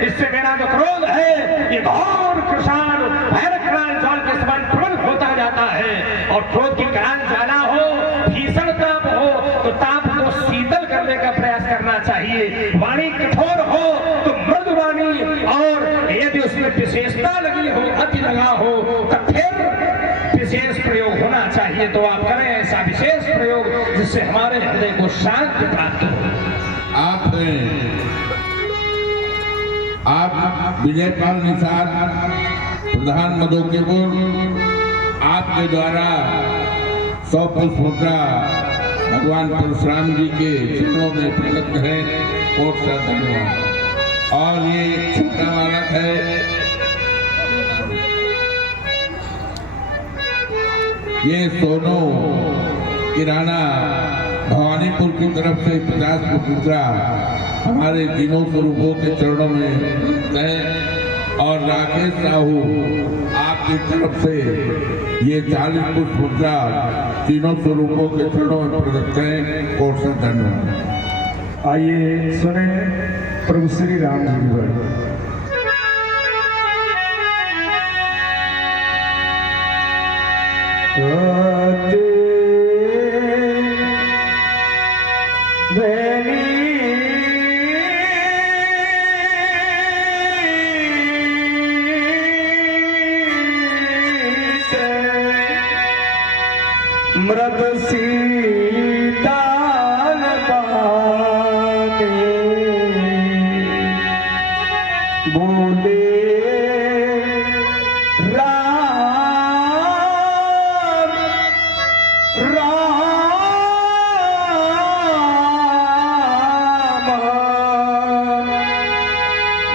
इससे मेरा जो क्रोध है ये घोर कृषाण भैरव कराल ज्वाल के समान प्रबल होता जाता है। और क्रोध की कराल ज्वाला हो, भीषण ताप हो तो ताप को शीतल करने का प्रयास करना चाहिए। वाणी कठोर हो तो मृदु वाणी, और यदि उसमें विशेषता लगी हो, अति लगा हो तो फिर विशेष प्रयोग होना चाहिए। तो आप करें ऐसा विशेष प्रयोग जिससे हमारे हृदय को शांति प्राप्त हो। आप विजयपाल निषाद प्रधान मदोकीपुर, आपके द्वारा 100 पुष्प मुद्रा भगवान परशुराम जी के चरणों में प्रकट है। बहुत सा धन्यवाद। और ये छोटा बालक है, ये सोनू किराना भवानीपुर की तरफ से 50 मुद्रा हमारे तीनों स्वरूपों के चरणों में गए और राकेश साहू आपकी तरफ से ये 40 पुष्प मुद्रा तीनों स्वरूपों के चरणों में प्रदत्त करें। कोट से धन्यवाद। आइए सुने प्रभु श्री राम जी की वाणी। मृद सीतान पाने बोले राम राम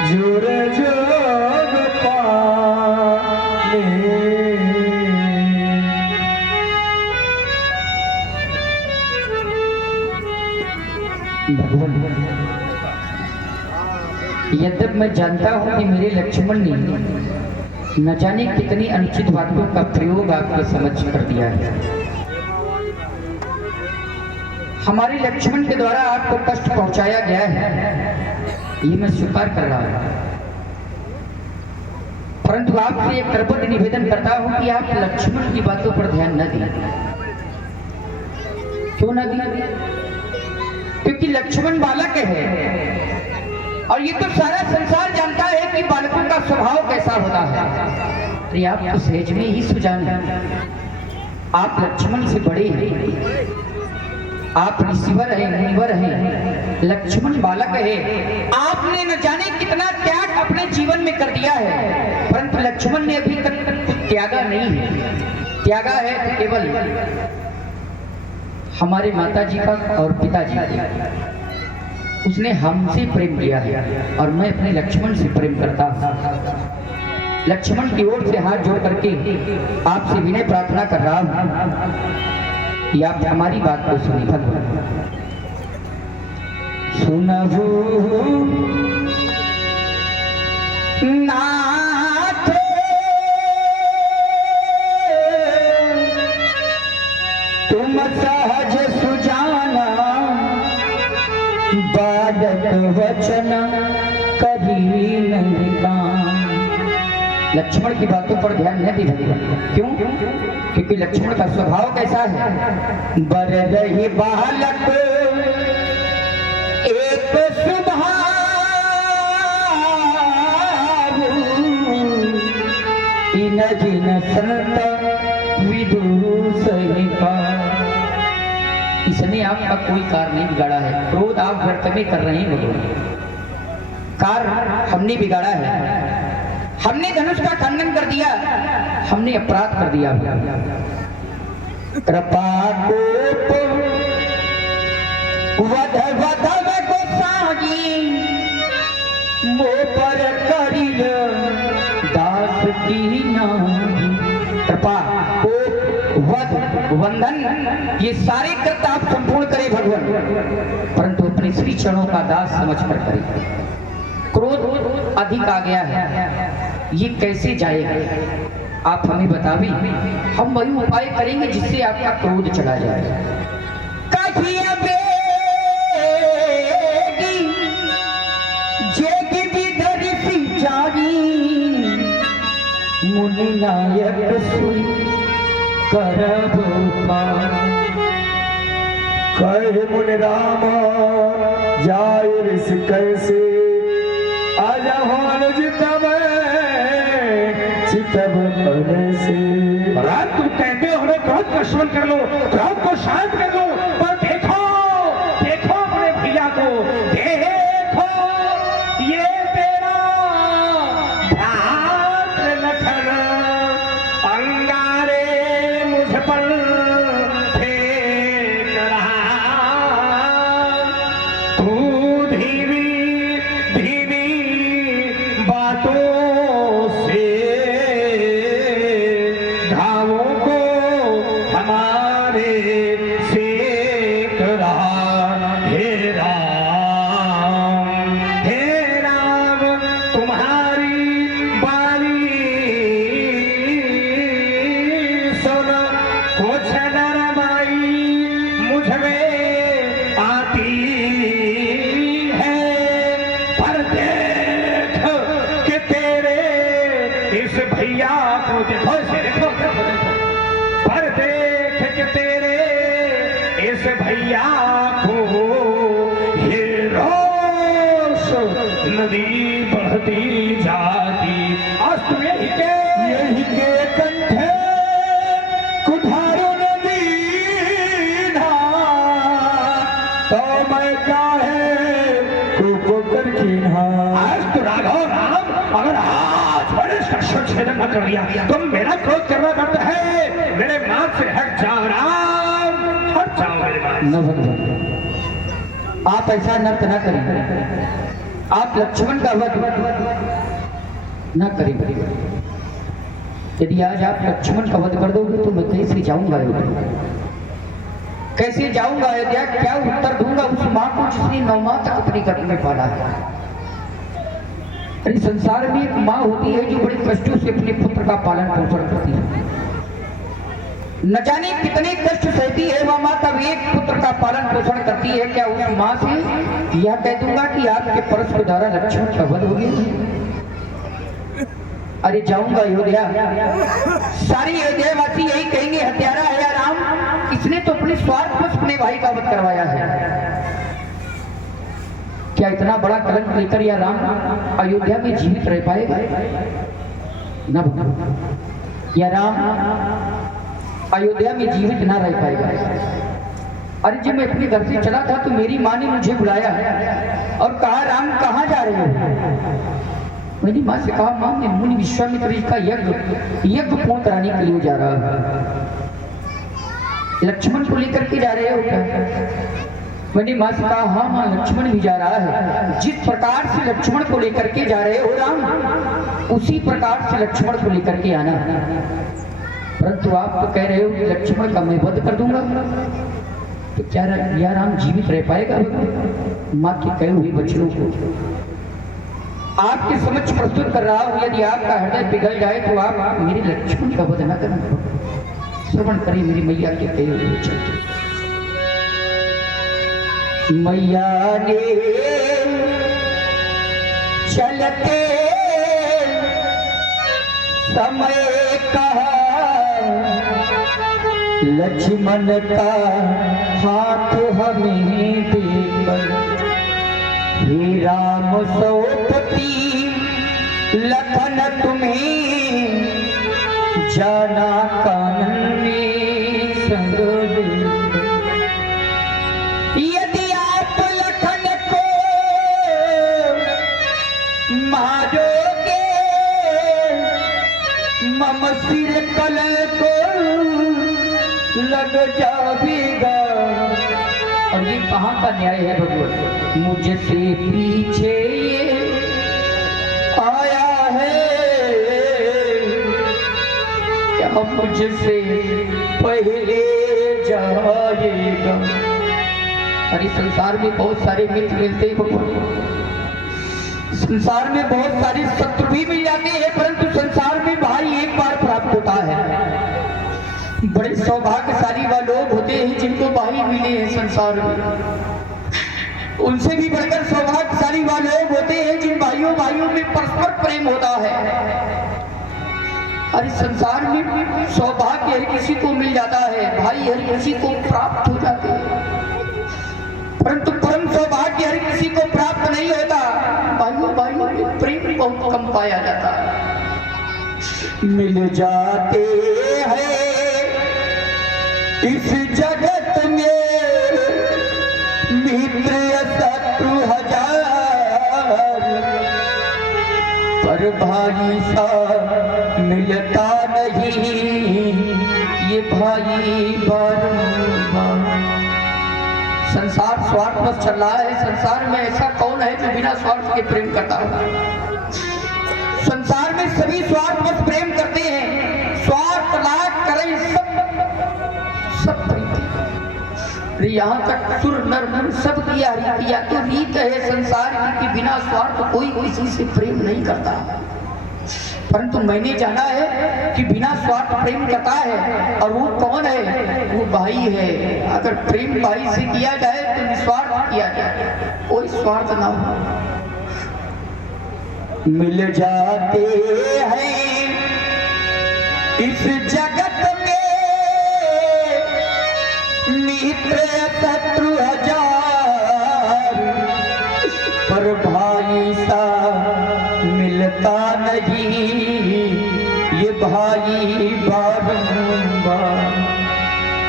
जुर जोग पाने। यद्यप मैं जानता हूं कि मेरे लक्ष्मण ने न जाने कितनी अनुचित बातों का प्रयोग आपके समझ कर दिया है। हमारे लक्ष्मण के द्वारा आपको कष्ट पहुंचाया गया है, ये मैं स्वीकार कर रहा हूं, परंतु आपसे एक करबद्ध निवेदन करता हूं कि आप लक्ष्मण की बातों पर ध्यान न दें। क्यों न दें? क्योंकि लक्ष्मण बालक है और ये तो सारा संसार जानता है कि बालकों का स्वभाव कैसा होता है। अरे आप तो सहज में ही सुजान हैं। आप लक्ष्मण से बड़े हैं, आप ऋषिवर हैं, मुनिवर हैं, लक्ष्मण बालक है। आपने न जाने कितना त्याग अपने जीवन में कर दिया है, परंतु लक्ष्मण ने अभी तक कुछ त्यागा नहीं है। त्यागा है तो केवल हमारे माताजी का और पिताजी का। उसने हमसे प्रेम किया है और मैं अपने लक्ष्मण से प्रेम करता हूं। लक्ष्मण की ओर से हाथ जोड़ करके आपसे विनय प्रार्थना कर रहा हूं कि आप हमारी बात को सुनिए। भगवान सुनहु नाथ तुम सहज सुजाना बालक वचन कभी नहीं कान। लक्ष्मण की बातों पर ध्यान न दीजिए। क्यों? क्योंकि लक्ष्मण का स्वभाव कैसा है? बर रही बालक एक स्वभाव इन जिन संत विदुषहि का। इसने आपका कोई कार्य नहीं बिगाड़ा है। क्रोध आप व्यर्थ में कर रहे हैं। कार्य हमने बिगाड़ा है। हमने धनुष का खंडन कर दिया, हमने अपराध कर दिया। कृपा कोप वध वध गोसाई मो पर करिय दास की नाई। कृपा कोप वध वंदन ये सारे कृत्य आप संपूर्ण करें भगवान, परंतु अपने श्री चरणों का दास समझ कर करें। क्रोध अधिक आ गया है, ये कैसे जाएगा? आप हमें बताइए, हम वही उपाय करेंगे जिससे आपका क्रोध चला जाए। मुनि नायक सुई करब कहे मुनि राम जाय ऋष कैसे आजा अनुज तब चितब से। महाराज तुम कहते हो हमें क्रोध का शमन कर लो, क्रोध को शांत कर लो, पर देखो देखो अपने भैया को, देखो ये तेरा भ्रात लखन अंगारे मुझ पर फेंक रहा। तू धीमी धीमी बातों से घावों को हमारे सेक रहा। हे राम भैया को देखो से देखो पर देख के तेरे इस भैया को ये रोष नदी बहती जाती। आज तुम यही के कंठे कुठारो नदी ना तो मैं काहे कुपोकर की ना। आज तो राघव राम अगर आज बड़े इसका छेदन न कर लिया तो मेरा क्रोध करना पड़ता है। मेरे मार्ग से हट जाओ राम, हट जाओ मेरे मार्ग। आप ऐसा नर्त न करें, आप लक्ष्मण का वध न करें। यदि आज आप लक्ष्मण का वध कर दोगे तो मैं कैसे जाऊंगा अयोध्या, कैसे जाऊंगा अयोध्या, क्या उत्तर दूंगा उस माँ को जिसने 9 माह तक अपनी गर्भ में पाला है। अरे संसार में एक माँ होती है जो बड़े कष्टों से अपने पुत्र का पालन पोषण करती है। न जाने कितने कष्ट सहती है वह माँ तब एक पुत्र का पालन पोषण करती है। क्या उस माँ से यह कह दूंगा कि आपके परस के द्वारा लक्ष्मण का वध हो गया? अरे जाऊंगा अयोध्या, सारी अयोध्या वासी यही कहेंगे हत्यारा है या राम, इसने तो अपने स्वार्थ पर अपने भाई का वध करवाया है। क्या इतना बड़ा कलंक लेकर या राम अयोध्या में जीवित रह पाएगा? न या राम अयोध्या में जीवित ना रह पाएगा। अरे जब मैं अपने घर से चला था तो मेरी माँ ने मुझे बुलाया और कहा राम कहाँ जा रहे हो? मैंने माँ से कहा माँ मैं मुनि विश्वामित्र जी का यज्ञ पूर्ण कराने के लिए जा रहा हूँ। लक्ष्मण को लेकर के जा रहे हो क्या? मैंने माँ से कहा हाँ माँ लक्ष्मण भी जा रहा है। जिस प्रकार से लक्ष्मण को लेकर के जा रहे हो राम, उसी प्रकार से लक्ष्मण को लेकर के आना। परंतु आप तो कह रहे हो कि लक्ष्मण का मैं वध कर दूंगा, तो क्या या राम जीवित रह पाएगा? माँ के कहे हुए वचनों को आपके समक्ष प्रस्तुत कर रहा हूं। यदि आपका हृदय पिघल जाए तो आप मेरे लक्ष्मण का वध न करना। श्रवण करें मेरी मैया के कहे हुए वचन। मैया ने चलते समय कहा लक्ष्मण का हाथ हमें देकर, हे राम सौपति लखन तुम्हें जाना कानन में संग देकर। यदि आप लखन को मारोगे मम सिर कल को लग जाएगा। और ये कहाँ का न्याय है भगवान? मुझसे पीछे ये आया है क्या मुझसे पहले जाएगा? अरे संसार में बहुत सारे मित्र मिलते हैं भगवान, संसार में बहुत सारे शत्रु भी मिल जाते हैं, परंतु संसार में भाई एक बार प्राप्त होता है। बड़े सौभाग्यशाली वह लोग होते हैं जिनको भाई मिले हैं संसार में। उनसे भी बढ़कर सौभाग्यशाली वह लोग होते हैं जिन भाइयों में परस्पर प्रेम होता है। अरे संसार में सौभाग्य हर किसी को मिल जाता है, भाई हर किसी को प्राप्त हो जाते हैं, परंतु परम सौभाग्य हर किसी को प्राप्त नहीं होता। भाइयों में प्रेम बहुत कम पाया जाता है। मिल जाते हैं इस जगत में मित्र शत्रु हजार, पर भाई सा मिलता नहीं ये भाई बार। संसार स्वार्थवश चल रहा है। संसार में ऐसा कौन है जो बिना स्वार्थ के प्रेम करता होगा? संसार में सभी स्वार्थवश प्रेम करते हैं। स्वार्थ लाख करें सब प्रीति। यहाँ तक सुर नर मन सब किया रीतिया तो रीत है संसार की कि बिना स्वार्थ कोई किसी से प्रेम नहीं करता। परंतु मैंने जाना है कि बिना स्वार्थ प्रेम करता है, और वो कौन है? वो भाई है। अगर प्रेम भाई से किया जाए तो निस्वार्थ किया जाए, कोई स्वार्थ ना हो। मिल जाते हैं इस जगत में मित्र शत्रु हजार, पर भाई सा मिलता नहीं ये भाई बारंबार।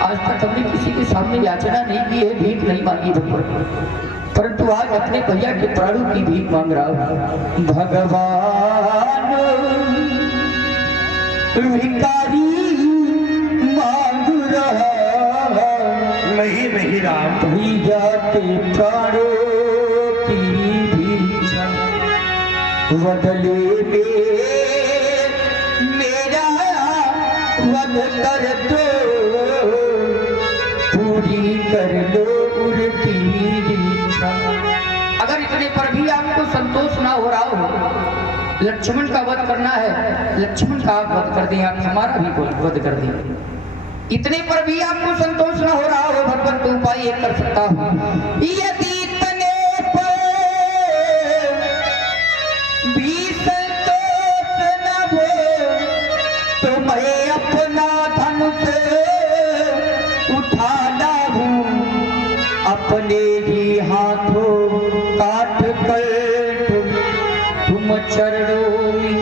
आज तक हमने किसी के सामने याचना नहीं की है, भीख नहीं मांगी भगवान, परंतु आज अपने भैया के प्राणों की भीख मांग रहा हूं। भगवान भिखारी मांग रहा, नहीं नहीं राम, भैया के प्राणों की भीख बदले में मेरा वध कर दो, पूरी कर लो उनकी इच्छा। अगर इतने पर भी आपको संतोष ना हो रहा हो, लक्ष्मण का वध करना है, लक्ष्मण का आप वध कर दें, आप हमारा भी वध कर दें। इतने पर भी आपको संतोष ना हो रहा हो, भगवान तो उपाय एक कर सकता हूं। यदि इतने पर भी संतोष न हो तो मैं अपना धनुष उठा लाऊं, अपने ही हाथों काट कर तुम चरणों में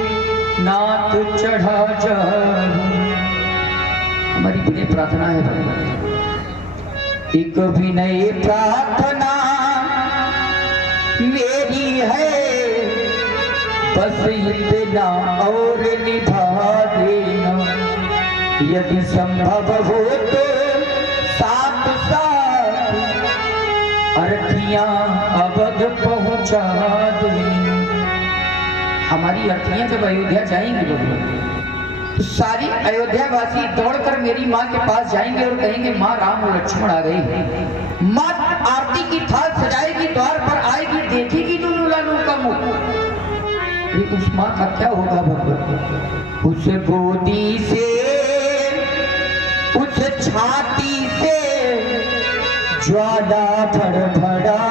नाथ चढ़ा जाऊं। हमारी विनय प्रार्थना है भगवान, एक विनय प्रार्थना मेरी है, बस इतना और निभा देना, यदि संभव हो तो साथ साथ अर्थियां अवध पहुंचा देना। हमारी अर्थियां जब अयोध्या जाएंगी भगवान, तो सारी अयोध्यावासी दौड़कर मेरी माँ के पास जाएंगे और कहेंगे माँ राम और लक्ष्मण आ गए। माँ आरती की थाल सजाएगी, द्वार पर आएगी, देखेगी दोनों लालों का मुख। उस माँ का क्या होगा भगवान? उस गोदी से, उस छाती से ज्वाला भड़भड़ा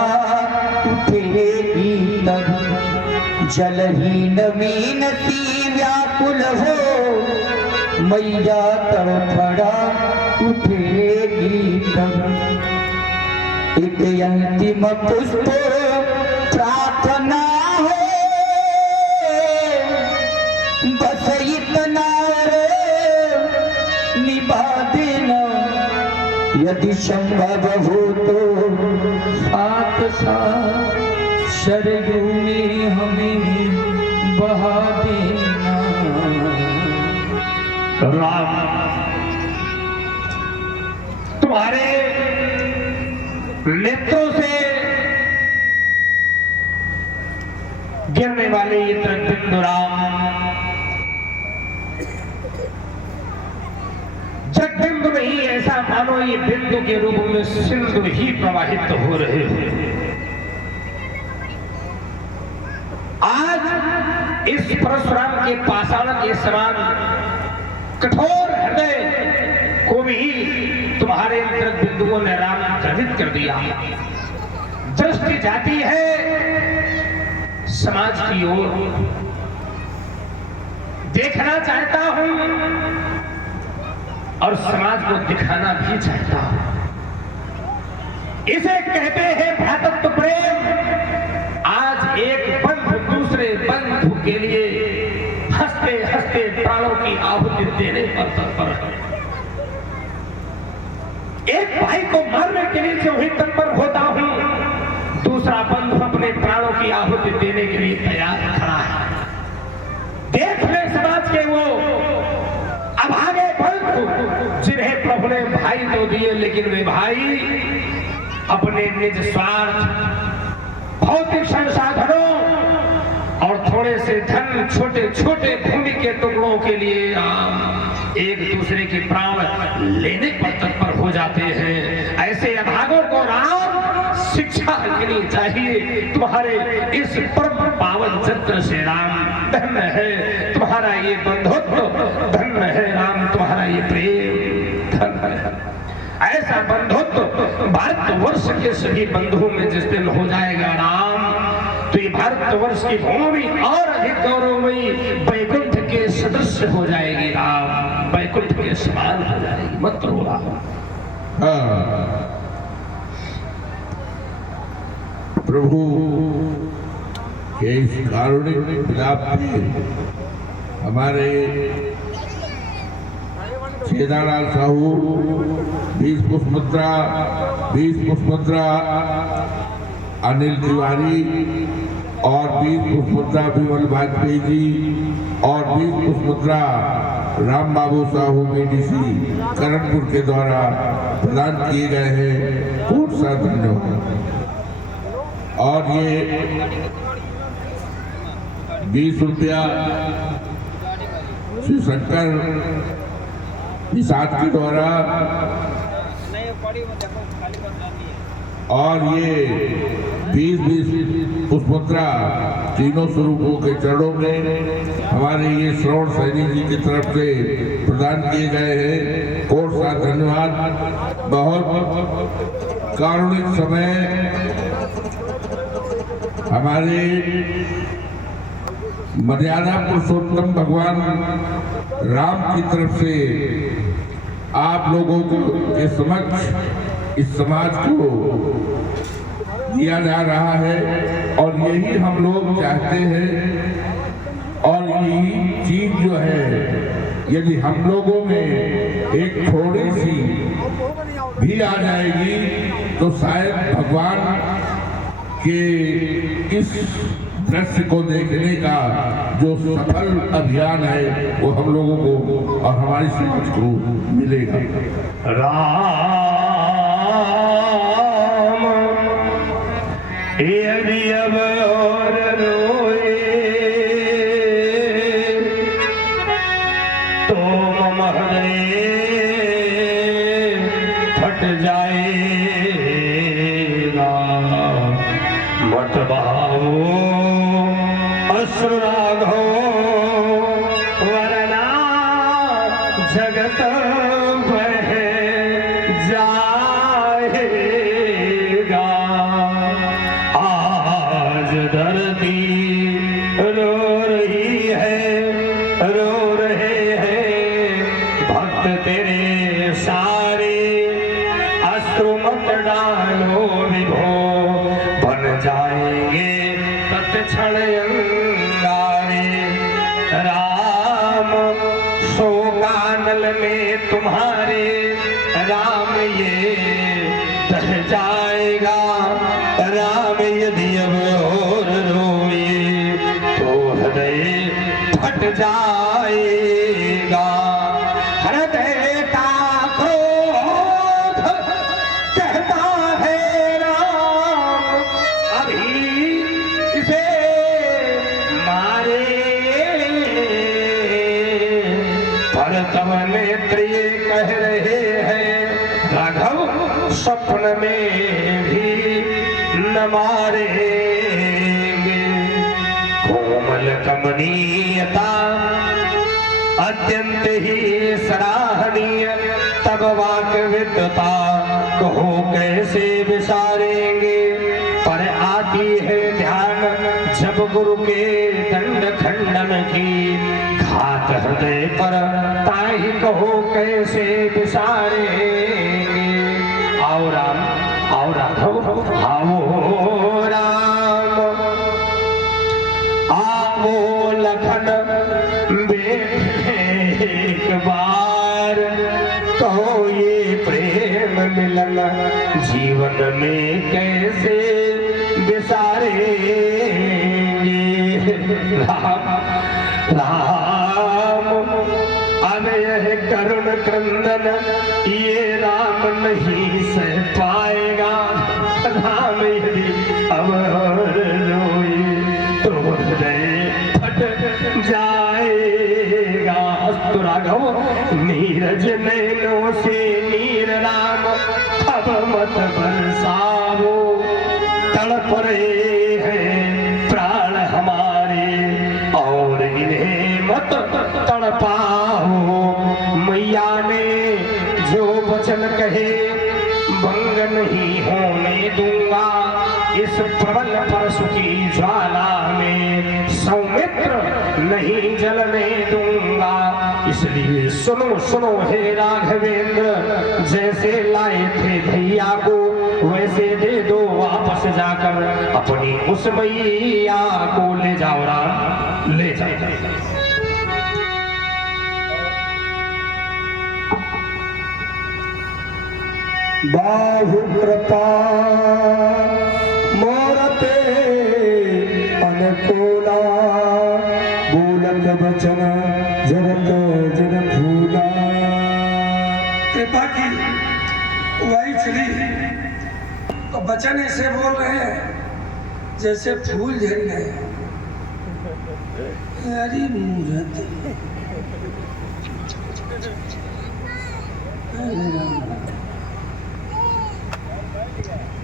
उठेगी तब, जलहीन मीन सी व्याकुल हो मैया तड़फड़ा उठेगी तब। एक अंतिम पुष्प प्रार्थना है, बस इतना निभा देना, यदि संभव हो तो साथ साथ सरयू में हमें बहा देना। राम, तुम्हारे नेत्रों से गिरने वाले ये बिंदु राम, जगबिंदु नहीं, ऐसा मानो ये बिंदु के रूप में सिंधु ही प्रवाहित हो रहे हैं। आज इस परशुराम के पाषाण के समान कठोर हृदय को भी तुम्हारे अंतरंग बिंदुओं ने राम ग्रहित कर दिया। दृष्टि जाती है समाज की ओर, देखना चाहता हूं और समाज को दिखाना भी चाहता हूं। इसे कहते हैं भ्रातृत्व प्रेम। आज एक बंधु दूसरे बंधु के लिए हंसते हंसते प्राणों की आहुति देने पर तत्पर है। एक भाई को मारने के लिए जो ही तत्पर होता हूं, दूसरा बंधु अपने प्राणों की आहुति देने के लिए तैयार खड़ा है। देख ले समाज के वो अभागे बंधु जिन्हें प्रभु ने भाई तो दिए, लेकिन वे भाई अपने निज स्वार्थ, भौतिक संसाधनों और थोड़े से धन, छोटे छोटे भूमि के टुकड़ों के लिए राम एक दूसरे के प्राण लेने पर तत्पर हो जाते हैं। ऐसे अभागों को राम शिक्षा देनी चाहिए। तुम्हारे इस परम पावन चित्र से राम धन्य है, तुम्हारा ये बंधुत्व धन्य है राम, तुम्हारा ये प्रेम धन्य है। ऐसा बंधुत्व भारतवर्ष के सभी बंधुओं में जिस दिन हो जाएगा राम, तो ये भारतवर्ष की भूमि और अधिक गौरवमयी वैकुंठ के सदस्य हो जाएगी राम, वैकुंठ के समान हो जाएगी, मत रो राम। हाँ, प्रभु के इस कारुणिक विलाप में हमारे छेदालाल साहू, 20 पुष्पमुद्रा अनिल तिवारी और 20 पुष्पमुद्रा विमल वाजपेयी जी और 20 पुष्पमुद्रा राम बाबू साहू बीडीसी करणपुर के द्वारा प्रदान किए गए हैं। खूब सा धन्यवाद। और ये 20 रुपया श्री शंकर निषाद के द्वारा और ये 20 पुष्पमुद्रा तीनों स्वरूपों के चरणों में हमारे ये श्रवण सैनी जी की तरफ से प्रदान किए गए हैं। कोट सा धन्यवाद। बहुत कारुणिक समय हमारे मर्यादा पुरुषोत्तम भगवान राम की तरफ से आप लोगों को के समक्ष इस समाज को दिया जा रहा है और यही हम लोग चाहते हैं। और यही चीज जो है यदि हम लोगों में एक थोड़ी सी भी आ जाएगी तो शायद भगवान के इस दृश्य को देखने का जो सफल अभियान है वो हम लोगों को और हमारी समाज को मिलेगा। राम यदि अब और रोए तो मम हृदय फट जाएगा। मत बहाओ अश्रु राघो वरना जगत बह जाएगा। आज धरती रो रही है, रो रहे हैं भक्त तेरे सारे। अश्रु मत डालो विभो, बन जाएंगे तत्क्षण अंगारे। राम शोकानल में तुम्हारे राम ये दह जाएगा। राम यदि अब और रोए तो हृदय फट जाएगा। हृदय का क्रोध कहता है राम अभी इसे मारे। पर तब नेत्र ये कह रहे हैं राघव स्वप्न में भी न मारेंगे। कोमल कमनीयता अत्यंत ही सराहनीय, तब वाक विद्वता कहो कैसे विसारेंगे। पर आती है ध्यान जब गुरु के दंड खंडन की, घात हृदय पर ताहि कहो कैसे विसारेंगे। आओ राम, आओ राघव, आओ राम, आओ लखन बेटे एक बार। कहो ये प्रेम मिलन जीवन में कैसे विसारेंगे। राम राम अब यह करुण क्रंदन ये राम नहीं सह पाएगा। राम यदि अब रोए तो हृदय फट जाएगा। अस्तु राघव नीरज नैनों से नीर राम अब मत बरसाओ। तड़प रहे हैं प्राण हमारे और इन्हें मत तड़पाओ। मैया ने जो वचन कहे भंग नहीं होने दूंगा। इस प्रबल परशु की ज्वाला में सौमित्र नहीं जलने दूंगा। सुनो सुनो हे राघवेंद्र, जैसे लाए थे भैया को वैसे दे दो वापस जाकर, अपनी उस भैया को ले जाओ राम, ले जाओ। बाहु कृपा मोरते अनुकूला, बोलत वचन जरत जन फूला। कृपा की वही चली तो वचन ऐसे बोल रहे हैं जैसे फूल झड़ गए। अरे मूर्ति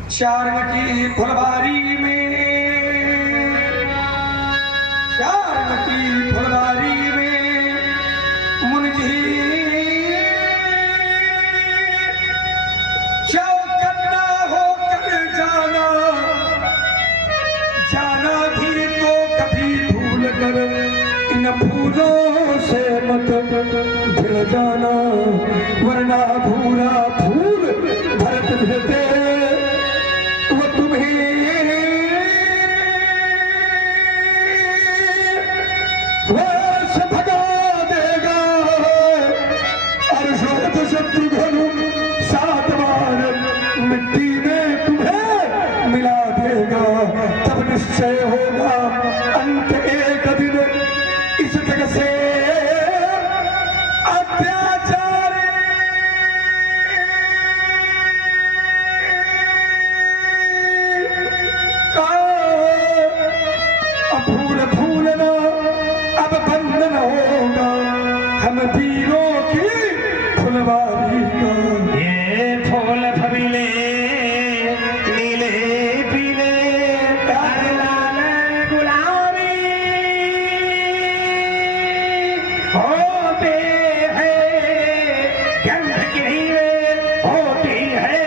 चारण की फुलवारी में, चारण की फुलवारी में मुनि जी चौकन्ना होकर जाना, जाना भी तो कभी भूल कर इन फूलों से मत भिड़ जाना, वरना भूला फूल भरत भिड़ते वो तुम्हें वैसे भगा देगा, और शोध शत्रुघ्न 7 बार मिट्टी में तुम्हें मिला देगा। तब निश्चय होगा अंत एक दिन इस जग से अत्याचार। फूल फूलना अब बंद न होगा हम वीरों की फुलवारी का। ये फूल फबीले नीले पीले लाल गुलाबी होते हैं, गंध की होती है,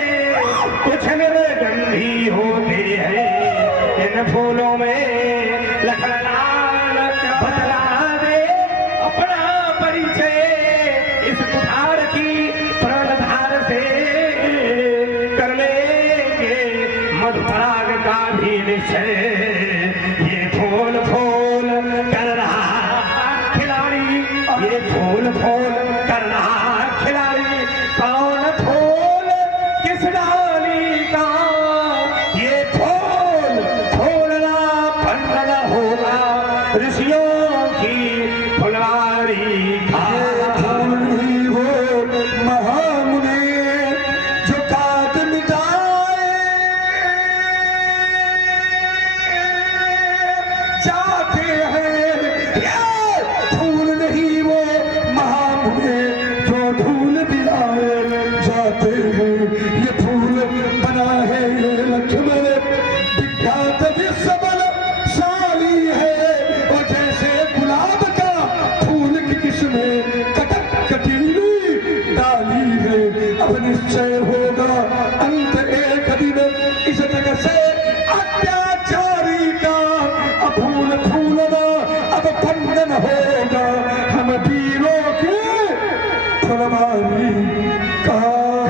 कुछ निर्गंधी होते हैं। इन फूलों में लखनलाल बतला दे अपना परिचय, इस कुठार की प्रणधार से कर लेंगे मधुपराग का भी निश्चय। ये फूल फूल कर रहा खिलाड़ी, ये फूल फूल कर रहा खिलाड़ी, कौन फूल किस डाली का, ये फूल फूलना पंडल होगा ऋषियों की फुलवारी का। फूल ही वो महामुनि जो काट मिटाए जाते हैं, ये फूल नहीं वो महामुनि जो धूल बिलाए जाते हैं। ये फूल बना है ये लक्ष्मण विख्यात विश्वबल शाली है, और जैसे गुलाब का फूल की किस्में कटक कटीली डाली है। अब निश्चय होगा अंत एक दिन इस जगह से अत्याचारी का। अब फूल फूलना अब बंधन होगा हम वीरों की फुलवारी का।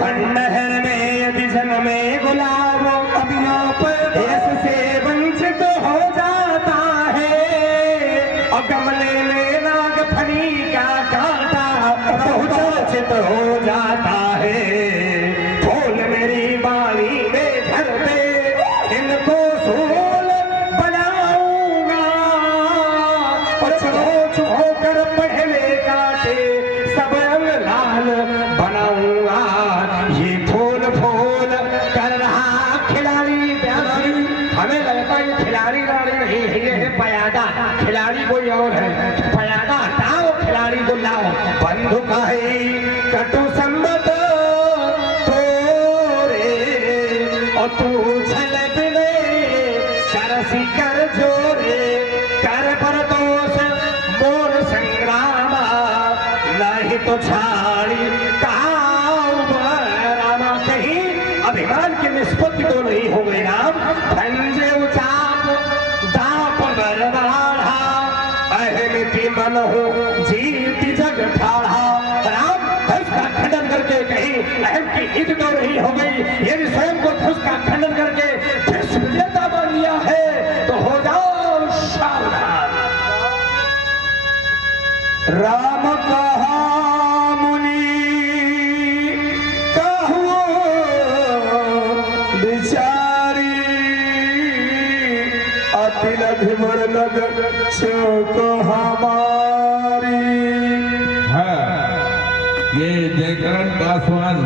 खंडहर में यदि जन्मे गुलाब, अब यहाँ पर इससे वंचित हो जाता है, और गमले में नाग फनी का कांटा बहुचर्चित हो जाता है। फूल मेरी बाली में झरते इनको सूल बनाऊंगा, और चोच होकर पहले काटे सब रंग लाल बनाऊंगा। ये फूल फूल कर रहा खिलाड़ी प्यारी, हमें लगता है ये खिलाड़ी रानी नहीं है, ये है पयादा। खिलाड़ी कोई और है, पयादा हटाओ, खिलाड़ी को लाओ। बंदूक है कटु संबत तोरे, और तू छलक ले सरसी कर जोरे, कर पर दोष मोर संग्राम, नहीं तो छाड़ी रामा। कहीं अभिमान की निष्पत्ति तो नहीं हो गई राम। धंजे उचाप दाप बरवाढ़ा, अहमिति मन हो जीत जग ठाढ़ा। अहम की ईद तो नहीं हो गई, यदि स्वयं को धनुष का खंडन करके विश्व विजेता मान लिया है तो हो जाओ सावधान। राम कहा मुनि कहूँ बिचारी, अति लघुवर लग चोक हमारी। ये जयकरण पासवान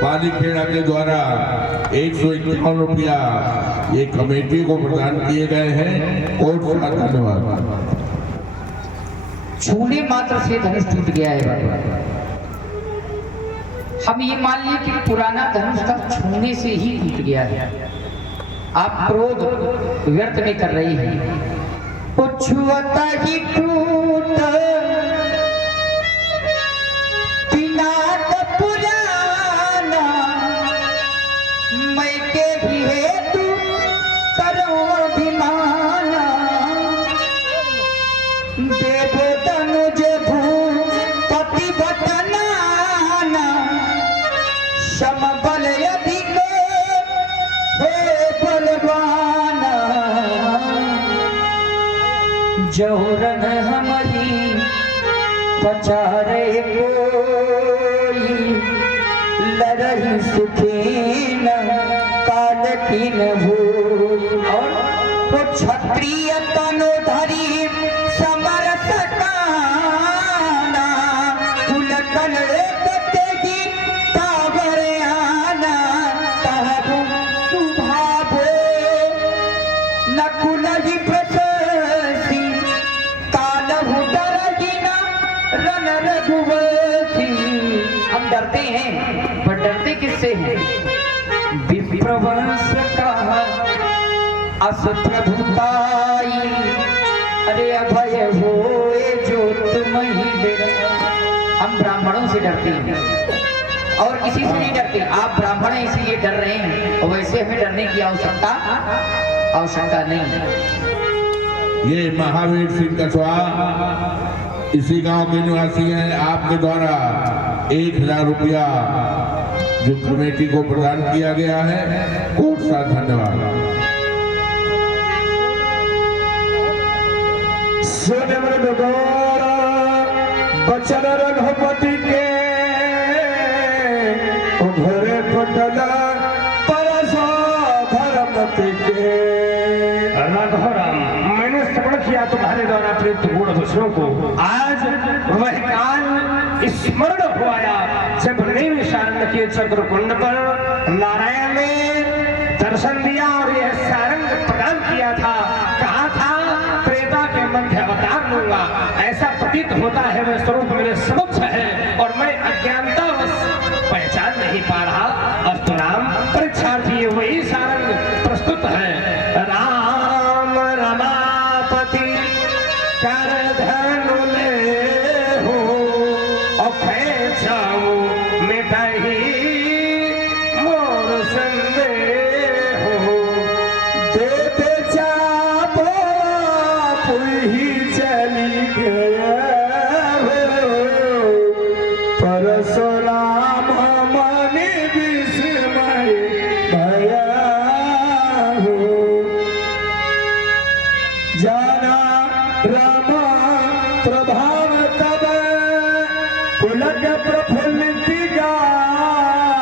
पालीखेड़ा के द्वारा 151 रुपया ये कमेटी को प्रदान किए गए हैं। और धन्यवाद। छूने मात्र से धनुष टूट गया है बाबा। हम ये मान लिए कि पुराना धनुष का छूने से ही टूट गया है। आप क्रोध व्यर्थ में कर रही हैं। छुअता ही टूट बिना पुराना, मैं के भी हेतु करो अभिमाना। देवो तनुज भूपति बटनाना, सम बल अधिक हे बलवाना। जौरन हमारी पचारे कोई, लरही सुखीन काल की न भूई। और वो क्षत्रिय तनु धरी समरस काना, कुलकन तेगी तावर आना। तहु सुभावो नकुल ही प्रशंसी, कालहु डरहि न रन रघुवंशी। हम डरते हैं पर डरते किससे हैं? विप्रवंश का अस प्रभुताई, अरे अभय होए जो तुम ही डरो। हम ब्राह्मणों से डरते हैं और किसी से नहीं डरते। आप ब्राह्मण हैं इसलिए डर रहे हैं, और वैसे हमें डरने की आवश्यकता नहीं है। ये महावीर सिंह कछवा इसी गांव के निवासी हैं। आपके द्वारा 1000 रुपया जो कमेटी को प्रदान किया गया है, बहुत सा धन्यवाद। बचन रघुपति के उधरे पटल परसो धर्मपति के। राघवराम, मैंने श्रवण किया तुम्हारे द्वारा प्रयुक्त गुण दूसरों को। आज वह काल स्मरण हो आया जब नैमिषारण्य के चक्रकुंड पर नारायण ने दर्शन दिया और यह सारंग प्रदान किया था। कहा था त्रेता के मध्य अवतार लूंगा, ऐसा प्रतीत होता है वह स्वरूप मेरे समक्ष है और मैं अज्ञानतावश पहचान नहीं पा रहा। अस्तुनाम परीक्षार्थी वही सारंग प्रस्तुत है। राम रमापति कर धनु ले हो, और खेचाओ मिटाई मोर संदेह हो। देते चापो पुही चली गया हो, परशुराम मन विस्मय भया हो। जाना रमा प्रभाव तब पुलक प्रफुल्लिति गात,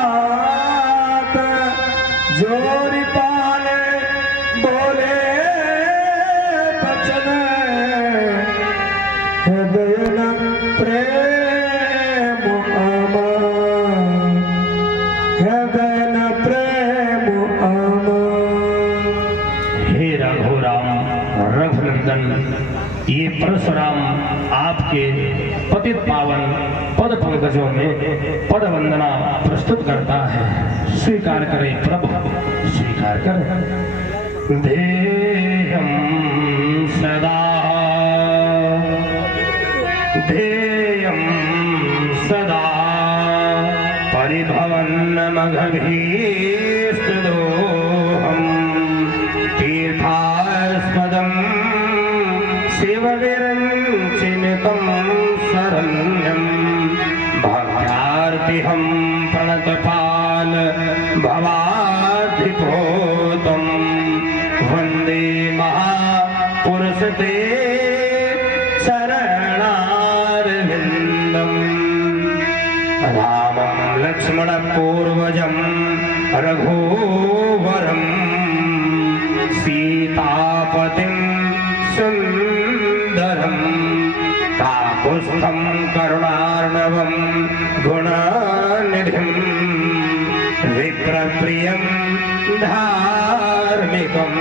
जोरी पाले बोले बचन हृदय न प्रेम अमर, हृदय न प्रेम अमर। हे राघवराम रघुनंदन, ये परशुराम आपके पतित पावन पद पंकजों में पद वंदना प्रस्तुत करता है। स्वीकार करें प्रभु, स्वीकार करें। ध्येयं सदा ध्येयं सदा परिभवन् मघभीष्टदोहम्, तीर्थास्पदं शिवविरञ्चिनितं शरण्यं, भक्त्यार्तिहं लोकपाल भवाधिपोतम वंदे महापुरुष ते शरणारविंदम रामं लक्ष्मण पूर्वजं रघुवरं सीतापतिं सुंदरं काकुत्स्थं करुणार्णवं गुणनिधिं विप्रप्रियं धार्मिकं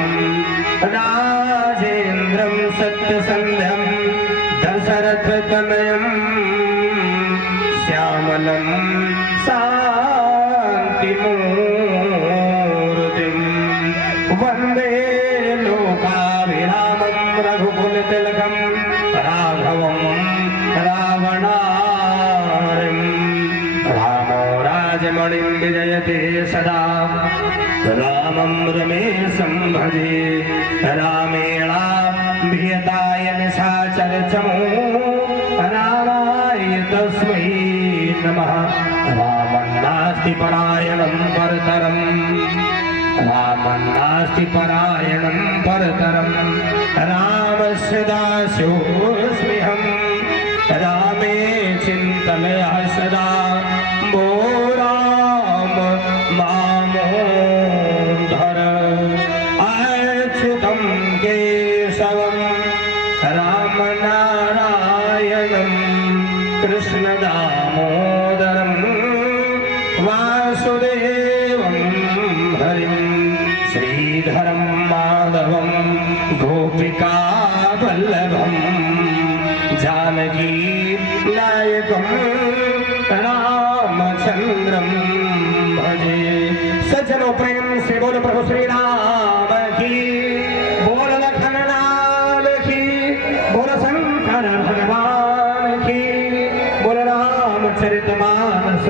राजेन्द्रं सत्यसन्ध्यं दशरथतनयं श्यामलं शान्तिमूर्तिं वन्दे लोकाभिरामं रघुकुलतिलकं राघवं रावणारिं रामो राजमणिं विजयते सदा रामं रमेशं भजे रामेणाभियताय निशाचरचमो रामाय तस्मै नमः रामन्नास्ति परायणं परतरं रामन्नास्ति परायणं परतरं रामस्य दासोऽस्म्यहं रामे चिन्तनया सदा वो राम मामोद्धर अच्युतं केशवं रामनारायणं कृष्णदामोदरं वासुदेवं हरिं श्रीधरं माधवं गोपिकावल्लभं जानकी नायकं रामचंद्रं भजे। सज्जनों प्रेम से बोलो प्रभु श्री राम की, बोल लखन लाल की, बोल शंकर भगवान की, बोल रामचरितमानस।